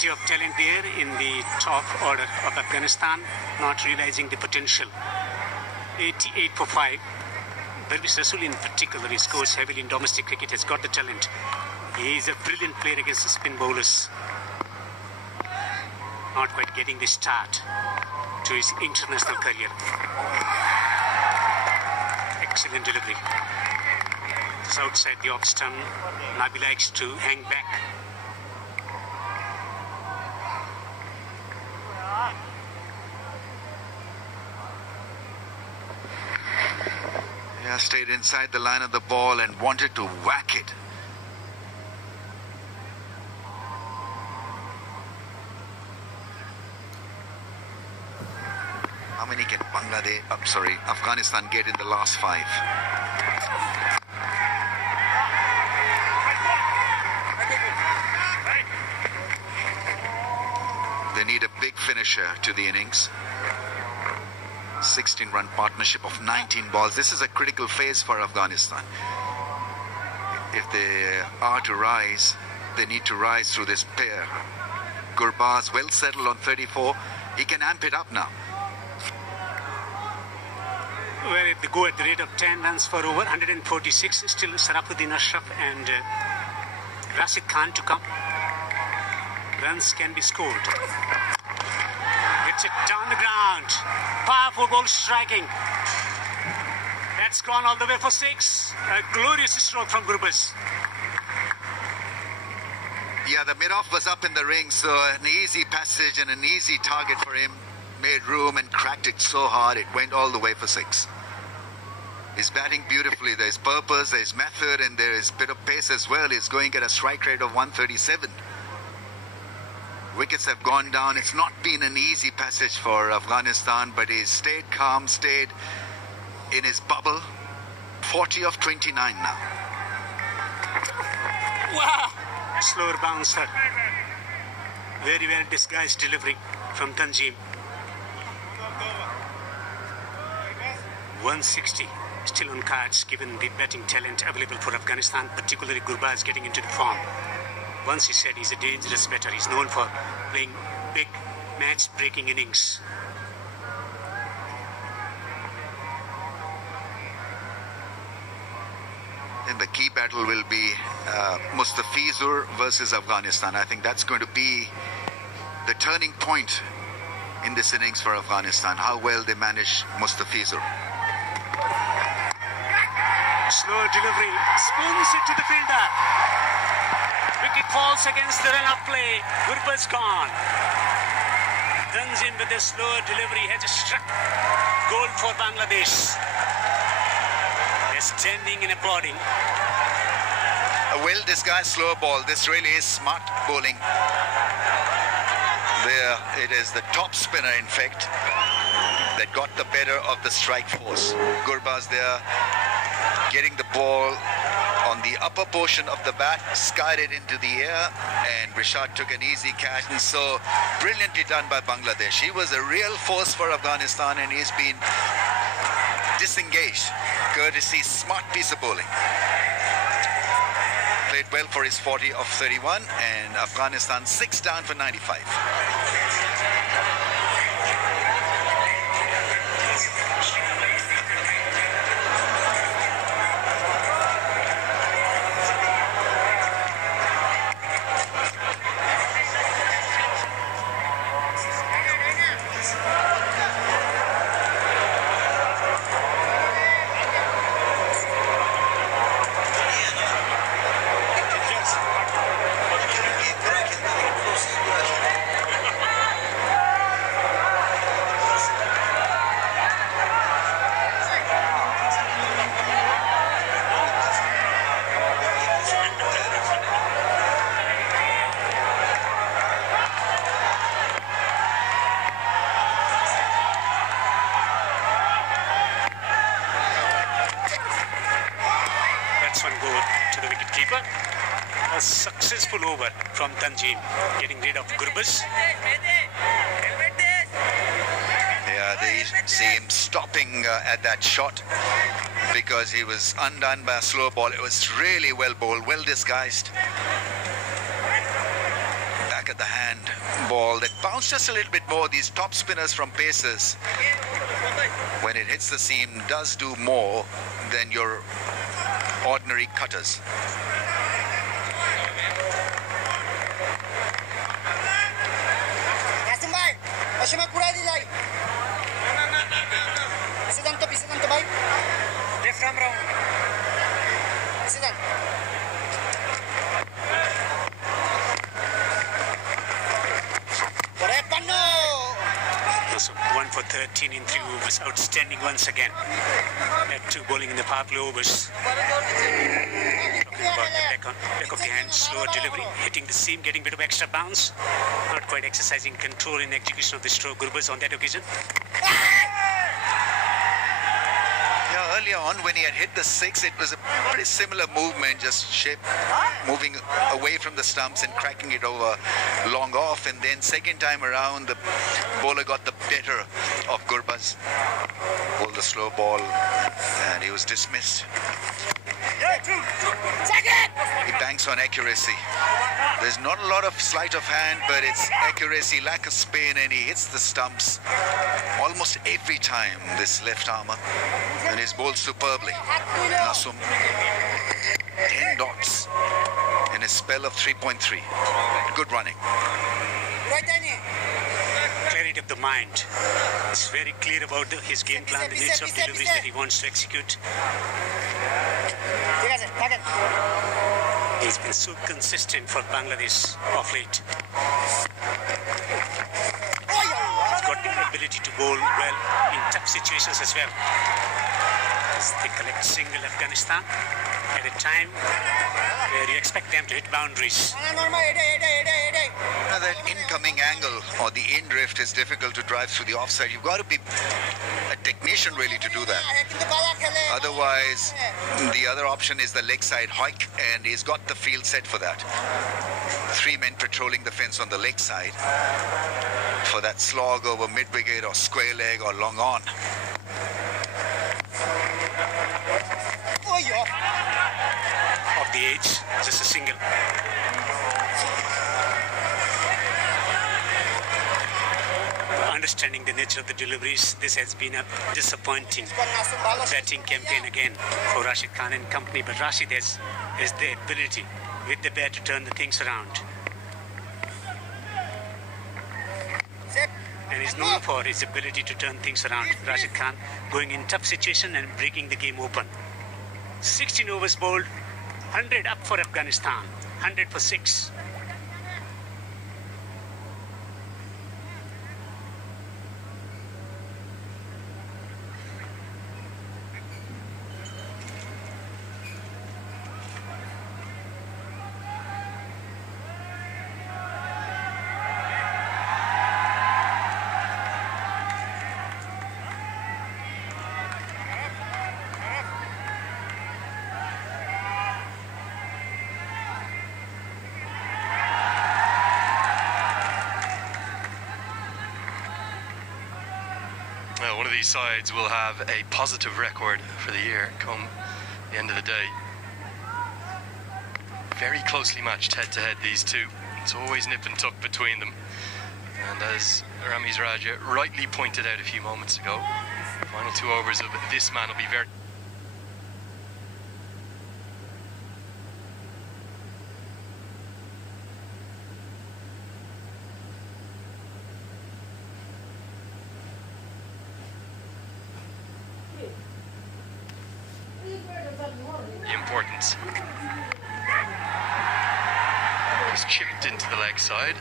Plenty of talent there in the top order of Afghanistan, not realizing the potential. 88 for 5. Pervez Rasool in particular, he scores heavily in domestic cricket, has got the talent. He is a brilliant player against the spin bowlers. Not quite getting the start to his international career. Excellent delivery. It's outside the off stump. Nabi likes to hang back. Yeah, stayed inside the line of the ball and wanted to whack it. How many can Afghanistan get in the last 5? They need a big finisher to the innings. 16-run partnership of 19 balls. This is a critical phase for Afghanistan. If they are to rise, they need to rise through this pair. Gurbaz well settled on 34. He can amp it up now. Where they go at the rate of 10 runs for over 146. Still Sarafuddin Ashraf and Rashid Khan to come. Runs can be scored. Gets it down the ground. Powerful ball striking. That's gone all the way for 6. A glorious stroke from Gurbaz. Yeah, the mid-off was up in the ring, so an easy passage and an easy target for him. Made room and cracked it so hard it went all the way for 6. He's batting beautifully. There's purpose, there's method, and there is a bit of pace as well. He's going at a strike rate of 137. Wickets have gone down. It's not been an easy passage for Afghanistan, but he's stayed calm, stayed in his bubble. 40 of 29 now. Wow! Slower bouncer. Very well disguised delivery from Tanzim. 160 still on cards given the batting talent available for Afghanistan, particularly Gurbaz getting into the form. Once he said he's a dangerous batter. He's known for playing big match-breaking innings. And the key battle will be Mustafizur versus Afghanistan. I think that's going to be the turning point in this innings for Afghanistan. How well they manage Mustafizur. Slow delivery. Spoons it to the fielder. Wicket falls against the run-up play. Gurbaz gone. Tanzim with a slow delivery has struck goal for Bangladesh. They're standing and applauding. A well-disguised slow ball. This really is smart bowling. There it is, the top spinner in fact, that got the better of the strike force. Gurbaz there getting the ball on the upper portion of the bat, skied it into the air, and Rishad took an easy catch. And so brilliantly done by Bangladesh. He was a real force for Afghanistan, and he's been disengaged courtesy smart piece of bowling. Played well for his 40 of 31, and Afghanistan 6 down for 95. A successful over from Tanzim, getting rid of Gurbaz. Yeah, they see him stopping at that shot because he was undone by a slow ball. It was really well bowled, well disguised. Back at the hand ball that bounce just a little bit more. These top spinners from paces, when it hits the seam, does do more than your ordinary cutters. Yasin bhai, Ashima kurai di jai. Bisa tanto bhai. Left arm round. Bisa tanto. So 1 for 13 in 3 overs. Outstanding once again. Had 2 bowling in the power play overs. Talking about the back of the hand, slower delivery, hitting the seam, getting a bit of extra bounce. Not quite exercising control in execution of the stroke. Gurbaz on that occasion. Yeah, earlier on when he had hit the 6, it was a pretty similar movement, just moving away from the stumps and cracking it over long off. And then second time around, the bowler got the better of Gurbaz. Bowled the slow ball and he was dismissed. He banks on accuracy. There's not a lot of sleight of hand, but it's accuracy, lack of spin, and he hits the stumps almost every time, this left armer. And he's bowled superbly. Nasum, 10 dots in a spell of 3.3. Good running. Clarity of the mind. He's very clear about his game plan, the nature of deliveries that he wants to execute. He's been so consistent for Bangladesh of late. He's got the ability to bowl well in tough situations as well. As they collect single Afghanistan at a time where you expect them to hit boundaries. Now that incoming angle or the in drift is difficult to drive through the offside. You've got to be a technician really to do that. Otherwise, the other option is the leg side hike, and he's got the field set for that. 3 men patrolling the fence on the leg side for that slog over mid-wicket or square leg or long on. Of the age, just a single. Understanding the nature of the deliveries, this has been a disappointing batting campaign again for Rashid Khan and company, but Rashid has the ability with the bat to turn the things around. And he's known for his ability to turn things around. Rashid Khan going in tough situation and breaking the game open. 16 overs bowled, 100 up for Afghanistan, 100 for 6. One of these sides will have a positive record for the year come the end of the day. Very closely matched head-to-head, these two. It's always nip and tuck between them. And as Ramiz Raja rightly pointed out a few moments ago, the final 2 overs of this man will be very... importance. He's chipped into the leg side.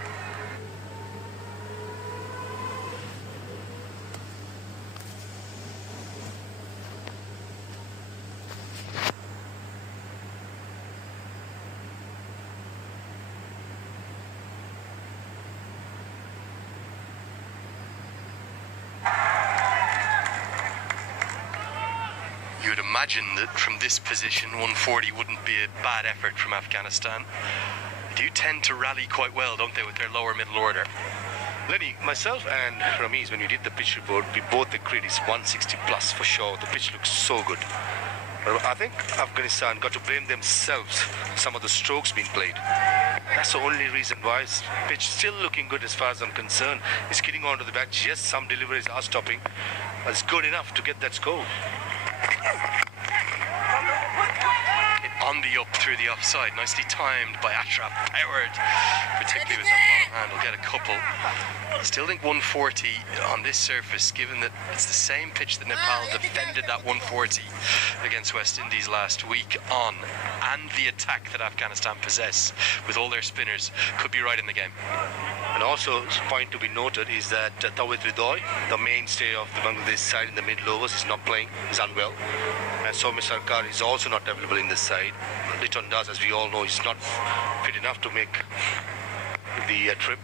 You would imagine that from this position 140 wouldn't be a bad effort from Afghanistan. They do tend to rally quite well, don't they, with their lower middle order? Lenny, myself and Ramiz, when we did the pitch report, we both agreed it's 160 plus for sure. The pitch looks so good. I think Afghanistan got to blame themselves, some of the strokes being played. That's the only reason why his pitch still looking good as far as I'm concerned. He's getting onto the bat. Yes, some deliveries are stopping, but it's good enough to get that score. On the up through the offside, nicely timed by Ashraf, powered, particularly with that bottom hand, will get a couple. Still think 140 on this surface, given that it's the same pitch that Nepal defended that 140 against West Indies last week on, and the attack that Afghanistan possess with all their spinners, could be right in the game. And also, a point to be noted is that Tawhid Ridoy, the mainstay of the Bangladesh side in the middle overs, is not playing, is unwell. And Soumya Sarkar is also not available in this side. Litton Das, as we all know, is not fit enough to make the trip.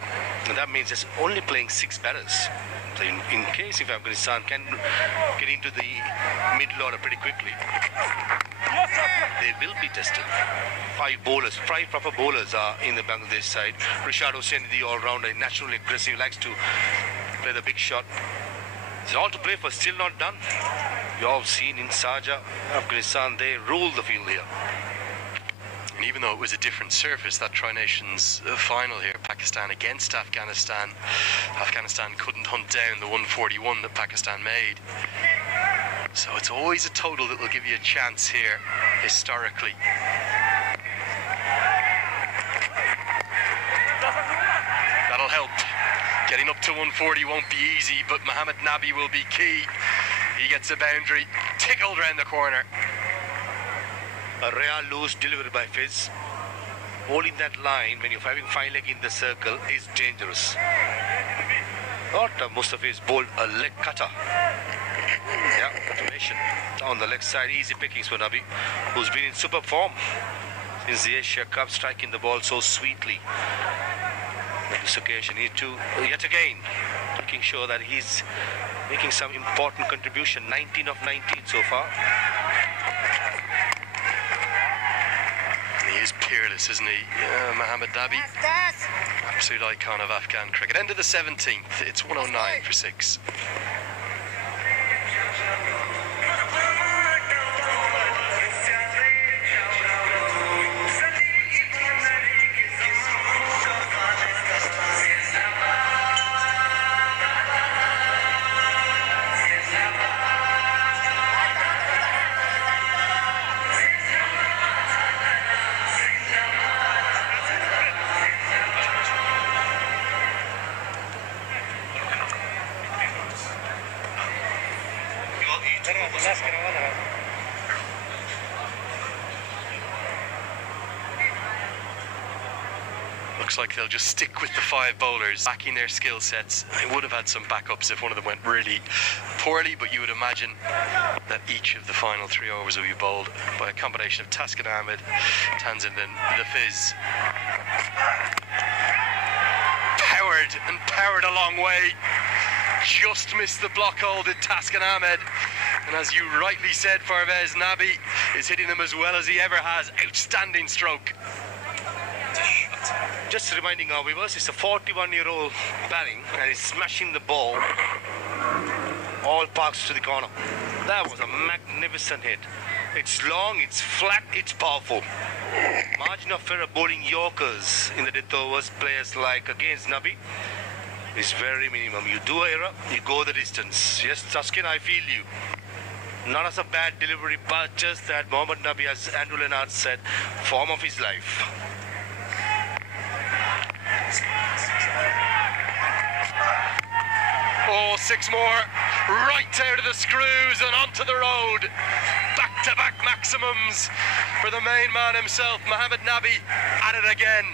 And that means it's only playing 6 batters. So in case if Afghanistan can get into the middle order pretty quickly, they will be tested. 5 proper bowlers are in the Bangladesh side. Rishad Hossain, the all-rounder, naturally aggressive, likes to play the big shot. It's all to play for, still not done. You all have seen in Sharjah, Afghanistan, they rule the field here. And even though it was a different surface, that Tri-Nations final here, Pakistan against Afghanistan, Afghanistan couldn't hunt down the 141 that Pakistan made. So it's always a total that will give you a chance here, historically. That'll help. Getting up to 140 won't be easy, but Mohammad Nabi will be key. He gets a boundary, tickled round the corner. A rare loose delivery by Fizz. Bowling that line when you're having 5 leg in the circle is dangerous. Not Mustafiz bowled a leg cutter. Yeah, automation. On the leg side, easy pickings for Nabi, who's been in super form since the Asia Cup, striking the ball so sweetly. On this occasion, he need to, yet again, making sure that he's making some important contribution. 19 of 19 so far. He is peerless, isn't he? Mohammad Nabi, absolute icon of Afghan cricket. End of the 17th, it's 109 for 6. Looks like they'll just stick with the 5 bowlers, backing their skill sets. They would have had some backups if one of them went really poorly, but you would imagine that each of the final 3 overs will be bowled by a combination of Taskin Ahmed, Tanzin and the Fizz. Powered a long way. Just missed the block hole, did Taskin Ahmed. And as you rightly said, Parvez Nabi is hitting them as well as he ever has. Outstanding stroke. Just reminding our viewers, it's a 41-year-old batting and he's smashing the ball all parks to the corner. That was a magnificent hit. It's long, it's flat, it's powerful. Margin of error bowling Yorkers in the death overs, players like against Nabi, is very minimum. You do an error, you go the distance. Yes, Taskin, I feel you. Not as a bad delivery, but just that Mohammad Nabi, as Andrew Leonard said, form of his life. Oh, 6 more, right out of the screws and onto the road. Back-to-back maximums for the main man himself, Mohammad Nabi, at it again.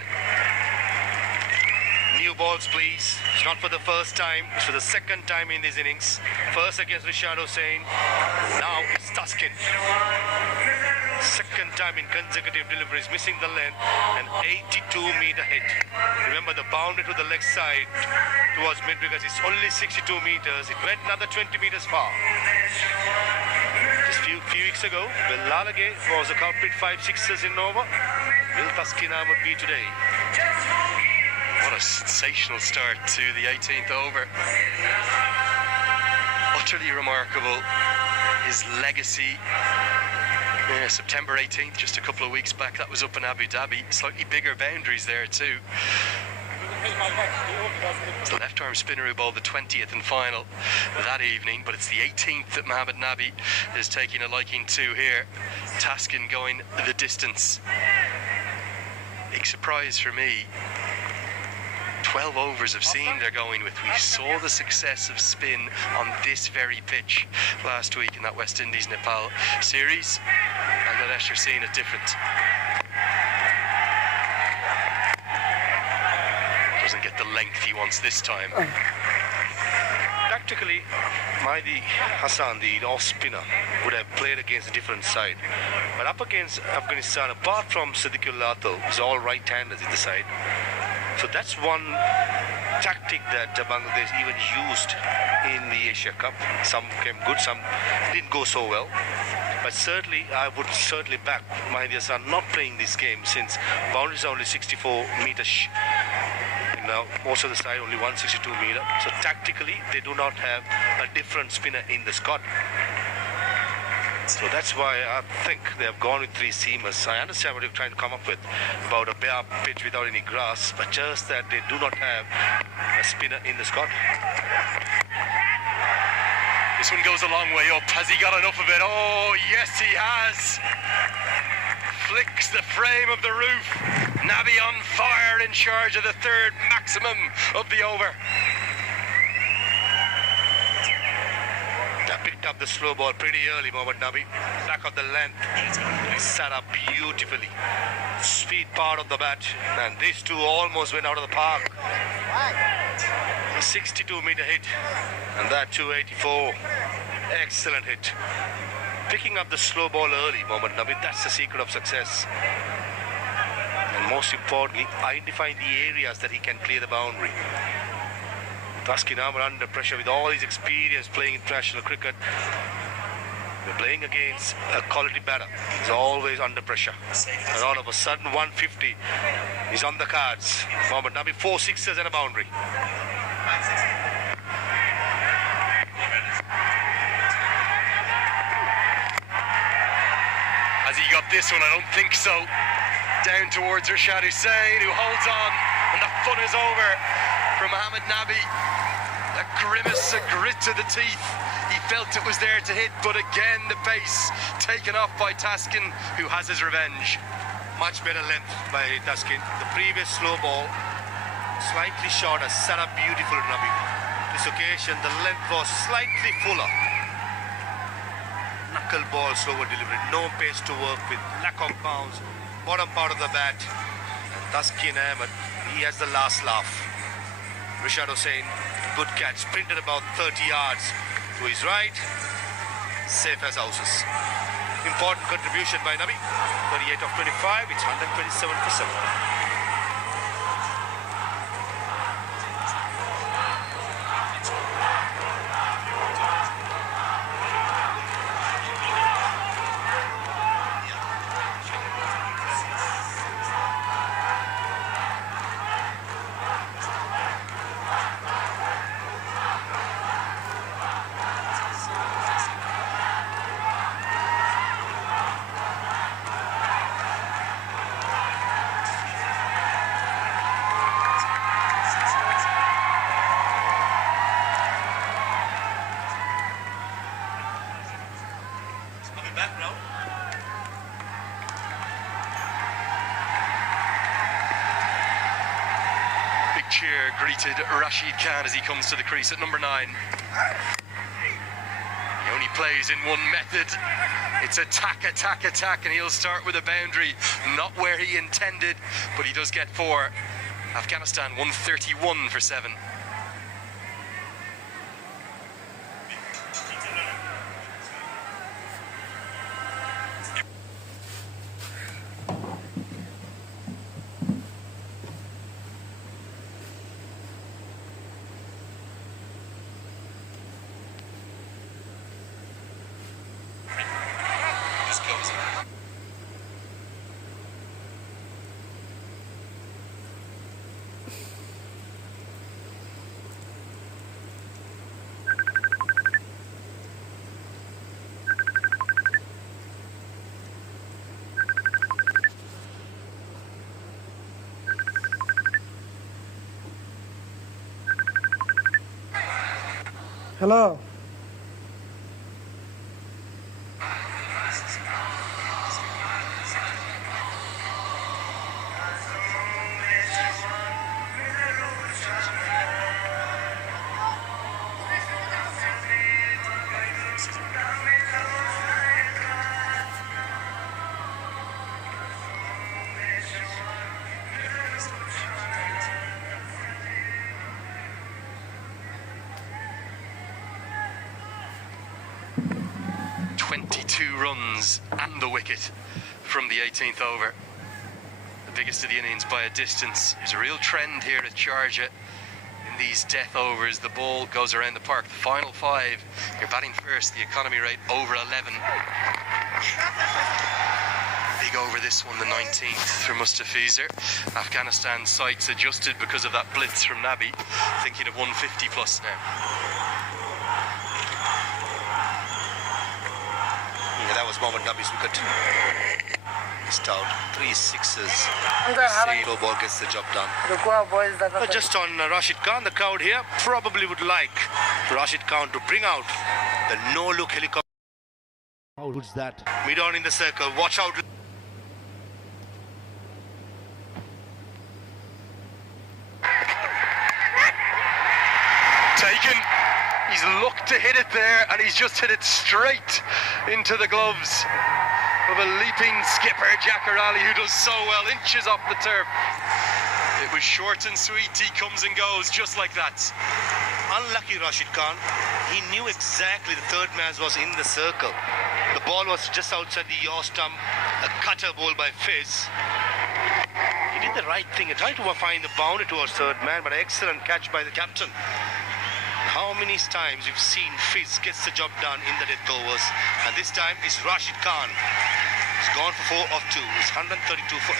New balls, please. It's not for the first time, it's for the second time in these innings. First against Rishad Hossain, now it's Taskin. Second time in consecutive deliveries, missing the length, an 82-meter hit. Remember the boundary to the leg side towards mid because it's only 62 meters. It went another 20 meters far. Just few weeks ago, Will Lalage was a culprit, 5 sixes in Nova. Will Taskin Ahmed be today? What a sensational start to the 18th over. Utterly remarkable. His legacy Yeah, September 18th, just a couple of weeks back, that was up in Abu Dhabi. Slightly bigger boundaries there too. It's the left arm spinner who bowled the 20th and final that evening, but it's the 18th that Mohammad Nabi is taking a liking to here. Taskin going the distance. Big surprise for me. 12 overs of seam they're going with. We saw the success of spin on this very pitch last week in that West Indies-Nepal series. Bangladesh are seeing it different. Doesn't get the length he wants this time. Tactically, Mahdi Hassan, the off spinner, would have played against a different side. But up against Afghanistan, apart from Siddiqul Lathal, is all right-handers in the side. So that's one tactic that Bangladesh even used in the Asia Cup. Some came good, some didn't go so well. But certainly, I would certainly back Mahdi Hassan not playing this game, since boundaries are only 64 meters. Now, most of the side only 162 meter. So tactically, they do not have a different spinner in the squad. So that's why I think they have gone with 3 seamers. I understand what you're trying to come up with about a bare pitch without any grass, but just that they do not have a spinner in the squad. This one goes a long way up. Has he got enough of it? Oh, yes, he has. Flicks the frame of the roof. Nabi on fire, in charge of the 3rd maximum of the over. Picked up the slow ball pretty early, Mohammad Nabi. Back of the length. Set up beautifully. Speed part of the bat. And these two almost went out of the park. A 62-meter hit. And that 284. Excellent hit. Picking up the slow ball early, Mohammad Nabi, that's the secret of success. And most importantly, identifying the areas that he can clear the boundary. Taskin Ahmed under pressure with all his experience playing international cricket. We're playing against a quality batter. He's always under pressure. And all of a sudden, 150 is on the cards. Mohammad Nabi, 4 sixes and a boundary. Has he got this one? I don't think so. Down towards Rashad Hussain, who holds on, and the fun is over for Mohammad Nabi. A grimace, a grit to the teeth. He felt it was there to hit, but again the pace taken off by Taskin, who has his revenge. Much better length by Taskin. The previous slow ball, slightly shorter, set up beautiful, Nabi. This occasion, the length was slightly fuller. Knuckle ball, slower delivery, no pace to work with, lack of bounce, bottom part of the bat. And Taskin Ahmed, he has the last laugh. Rashad Hussain, good catch, sprinted about 30 yards to his right, safe as houses. Important contribution by Nabi, 38 of 25, it's 127 for 7. Cheer greeted Rashid Khan as he comes to the crease at number 9. He only plays in one method. It's attack, attack, attack, and he'll start with a boundary. Not where he intended, but he does get 4. Afghanistan 131 for 7. Hello. Runs and the wicket from the 18th over. The biggest of the innings by a distance. There's a real trend here at Sharjah in these death overs. The ball goes around the park. The final 5, you're batting first. The economy rate over 11. Big over this one, the 19th for Mustafizer. Afghanistan sights adjusted because of that blitz from Nabi. Thinking of 150 plus now. That was Mohammad Nabi's wicket. Missed out. 3 6s. Slow ball gets the job done. Just on Rashid Khan, the crowd here probably would like Rashid Khan to bring out the no-look helicopter. Who's that? Mid on in the circle. Watch out. Taken. He's looked to hit it there, and he's just hit it straight into the gloves of a leaping skipper, Jacker Ali, who does so well, inches off the turf. It was short and sweet. He comes and goes just like that. Unlucky Rashid Khan. He knew exactly the third man was in the circle. The ball was just outside the yaw stump. A cutter ball by Fizz. He did the right thing. He tried to find the boundary towards third man, but an excellent catch by the captain. How many times you've seen Fizz gets the job done in the death overs, and this time it's Rashid Khan. He's gone for 4 of 2. It's 132 for 8.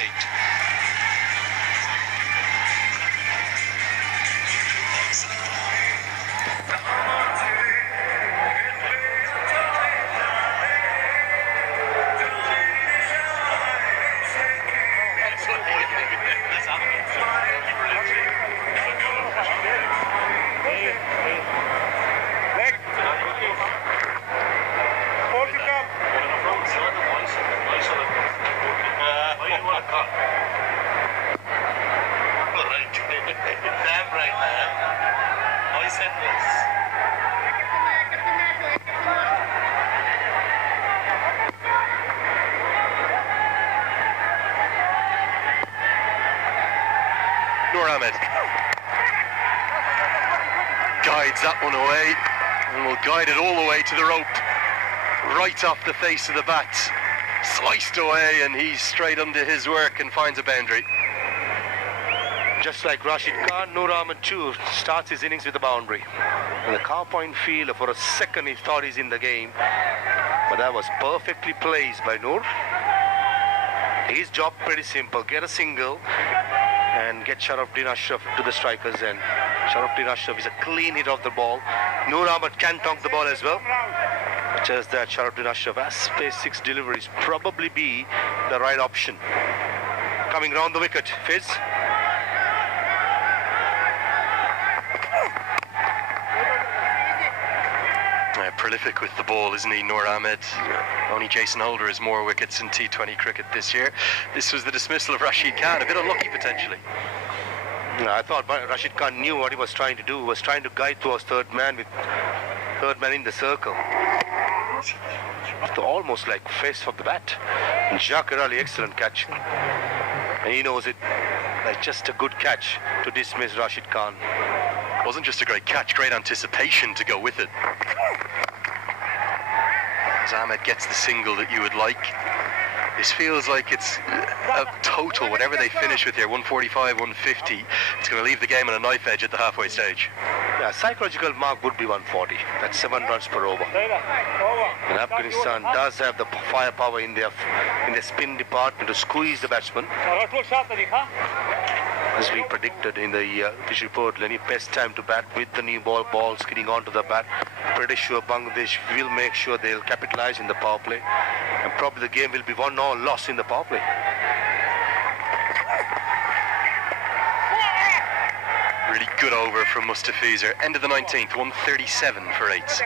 Guides that one away, and will guide it all the way to the rope, right off the face of the bat, sliced away, and he's straight under his work and finds a boundary. Just like Rashid Khan, Noor Ahmed too starts his innings with a boundary. And the car point fielder, for a second he thought he's in the game, but that was perfectly placed by Noor. His job pretty simple: get a single and get Sharafuddin Ashraf to the strikers end. Sharafuddin Ashraf is a clean hit of the ball. Noor Ahmed can tonk the ball as well. Just that Sharafuddin Ashraf has space 6 deliveries probably be the right option. Coming round the wicket, Fizz. Prolific with the ball, isn't he, Noor Ahmed? Only Jason Holder has more wickets in T20 cricket this year. This was the dismissal of Rashid Khan, a bit unlucky potentially. I thought Rashid Khan knew what he was trying to do, was trying to guide towards third man with third man in the circle. So almost like face of the bat. And Jacker Ali, excellent catch. And he knows it. Like just a good catch to dismiss Rashid Khan. It wasn't just a great catch, great anticipation to go with it. As Ahmed gets the single that you would like. This feels like it's a total, whatever they finish with here, 145, 150. It's going to leave the game on a knife edge at the halfway stage. Yeah, psychological mark would be 140. That's 7 runs per over. And Afghanistan does have the firepower in their spin department to squeeze the batsman. As we predicted in the pitch report, Lenny, best time to bat with the new ball skidding onto the bat. Pretty sure Bangladesh will make sure they'll capitalize in the power play. And probably the game will be 1-0 loss in the power play. Really good over from Mustafizer. End of the 19th, 137 for eights.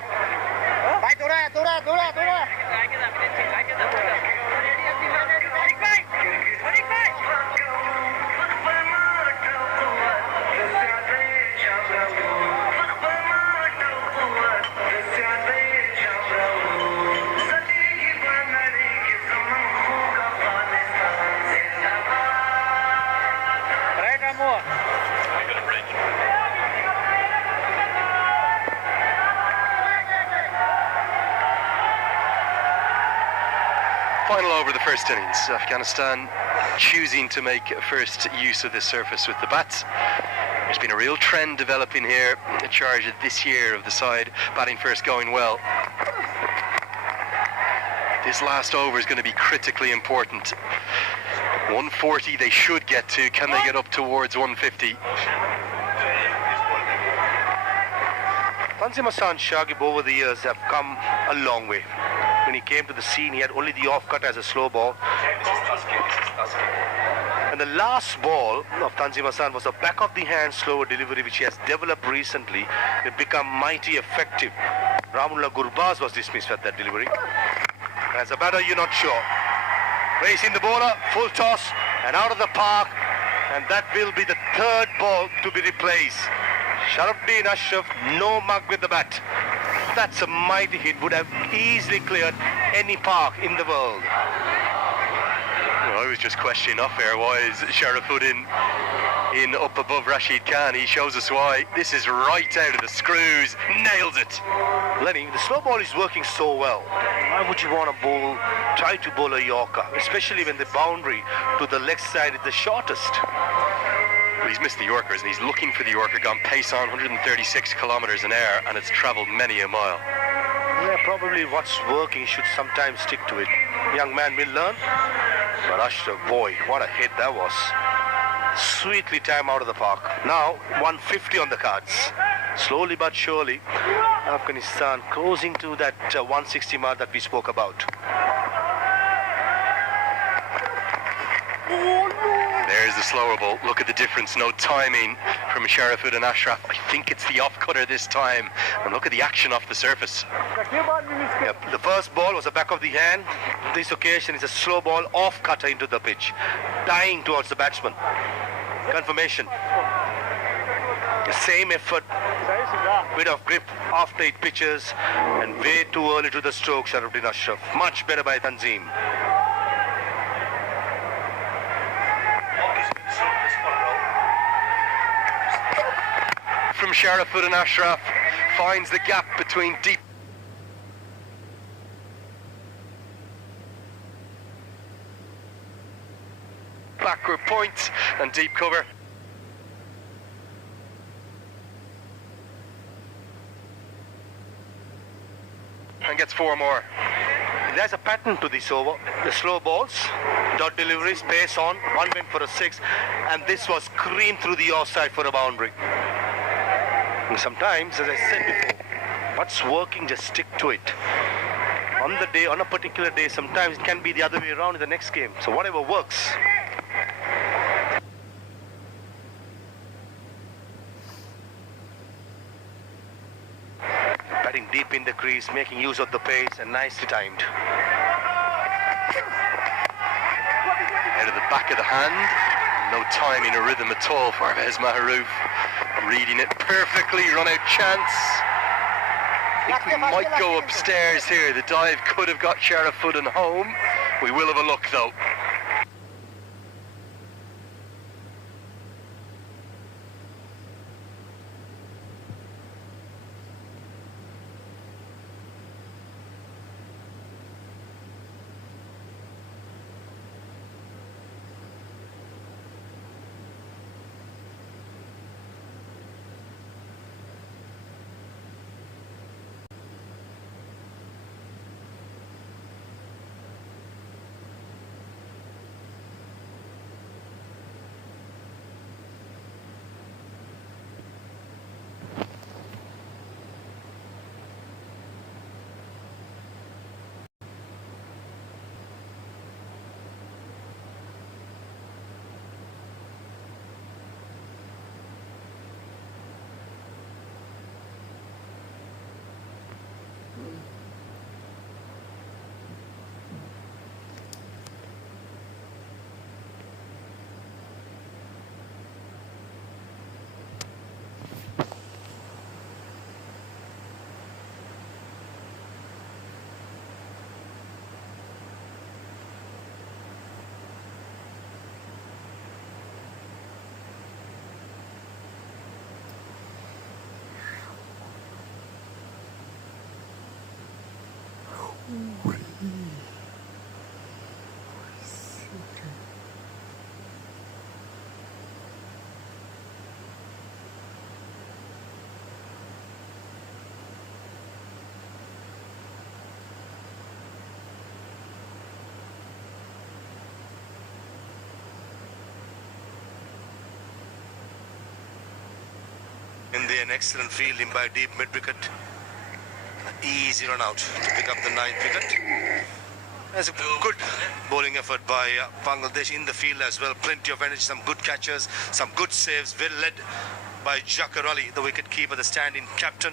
Final over the first innings. Afghanistan choosing to make first use of this surface with the bats. There's been a real trend developing here. A charge this year of the side batting first going well. This last over is going to be critically important. 140 they should get to. Can they get up towards 150? Tanzim Hassan Shagib over the years have come a long way. When he came to the scene, he had only the off-cut as a slow ball. And the last ball of Tanzim Hassan was a back-of-the-hand slower delivery, which he has developed recently. It become mighty effective. Ramullah Gurbaz was dismissed at that delivery. As a batter, you're not sure. Racing the bowler, full toss, and out of the park. And that will be the third ball to be replaced. Sharafuddin Ashraf, no mug with the bat. That's a mighty hit, would have easily cleared any park in the world. Well, I was just questioning off air, why is Sharafuddin in up above Rashid Khan? He shows us why. This is right out of the screws, nails it. Lenny, the slow ball is working so well. Why would you want to try to bowl a Yorker, especially when the boundary to the leg side is the shortest? Well, he's missed the Yorkers and he's looking for the Yorker, gone pace on 136 kilometres an hour, and it's travelled many a mile. Yeah, probably what's working should sometimes stick to it. Young man will learn. But Ashraf, boy, what a hit that was. Sweetly timed out of the park. Now, 150 on the cards. Slowly but surely, Afghanistan closing to that 160 mark that we spoke about. There's the slower ball. Look at the difference. No timing from Sharafuddin Ashraf. I think it's the off-cutter this time. And look at the action off the surface. Yep, the first ball was a back of the hand. This occasion is a slow ball off-cutter into the pitch, dying towards the batsman. Confirmation. The same effort, bit of grip after 8 pitches, and way too early to the stroke, Sharafuddin Ashraf. Much better by Tanzim. From Sharafuddin Ashraf, finds the gap between deep backward point and deep cover. And gets 4 more. There's a pattern to this over. The slow balls, dot deliveries, pace on, one went for a 6, and this was creamed through the offside for a boundary. And sometimes, as I said before, what's working, just stick to it. On the day, on a particular day, sometimes it can be the other way around in the next game. So whatever works. Batting deep in the crease, making use of the pace, and nicely timed. Out of the back of the hand, no timing or rhythm at all for Pervez Maharouf. Reading it perfectly, run out chance. I think we might go upstairs here. The dive could have got Sharafuddin home. We will have a look though. In the an excellent fielding by deep mid-wicket. Easy run out to pick up the 9th wicket. That's a good bowling effort by Bangladesh in the field as well. Plenty of energy, some good catches, some good saves, well led by Jakar Ali, the wicket keeper, the stand-in captain.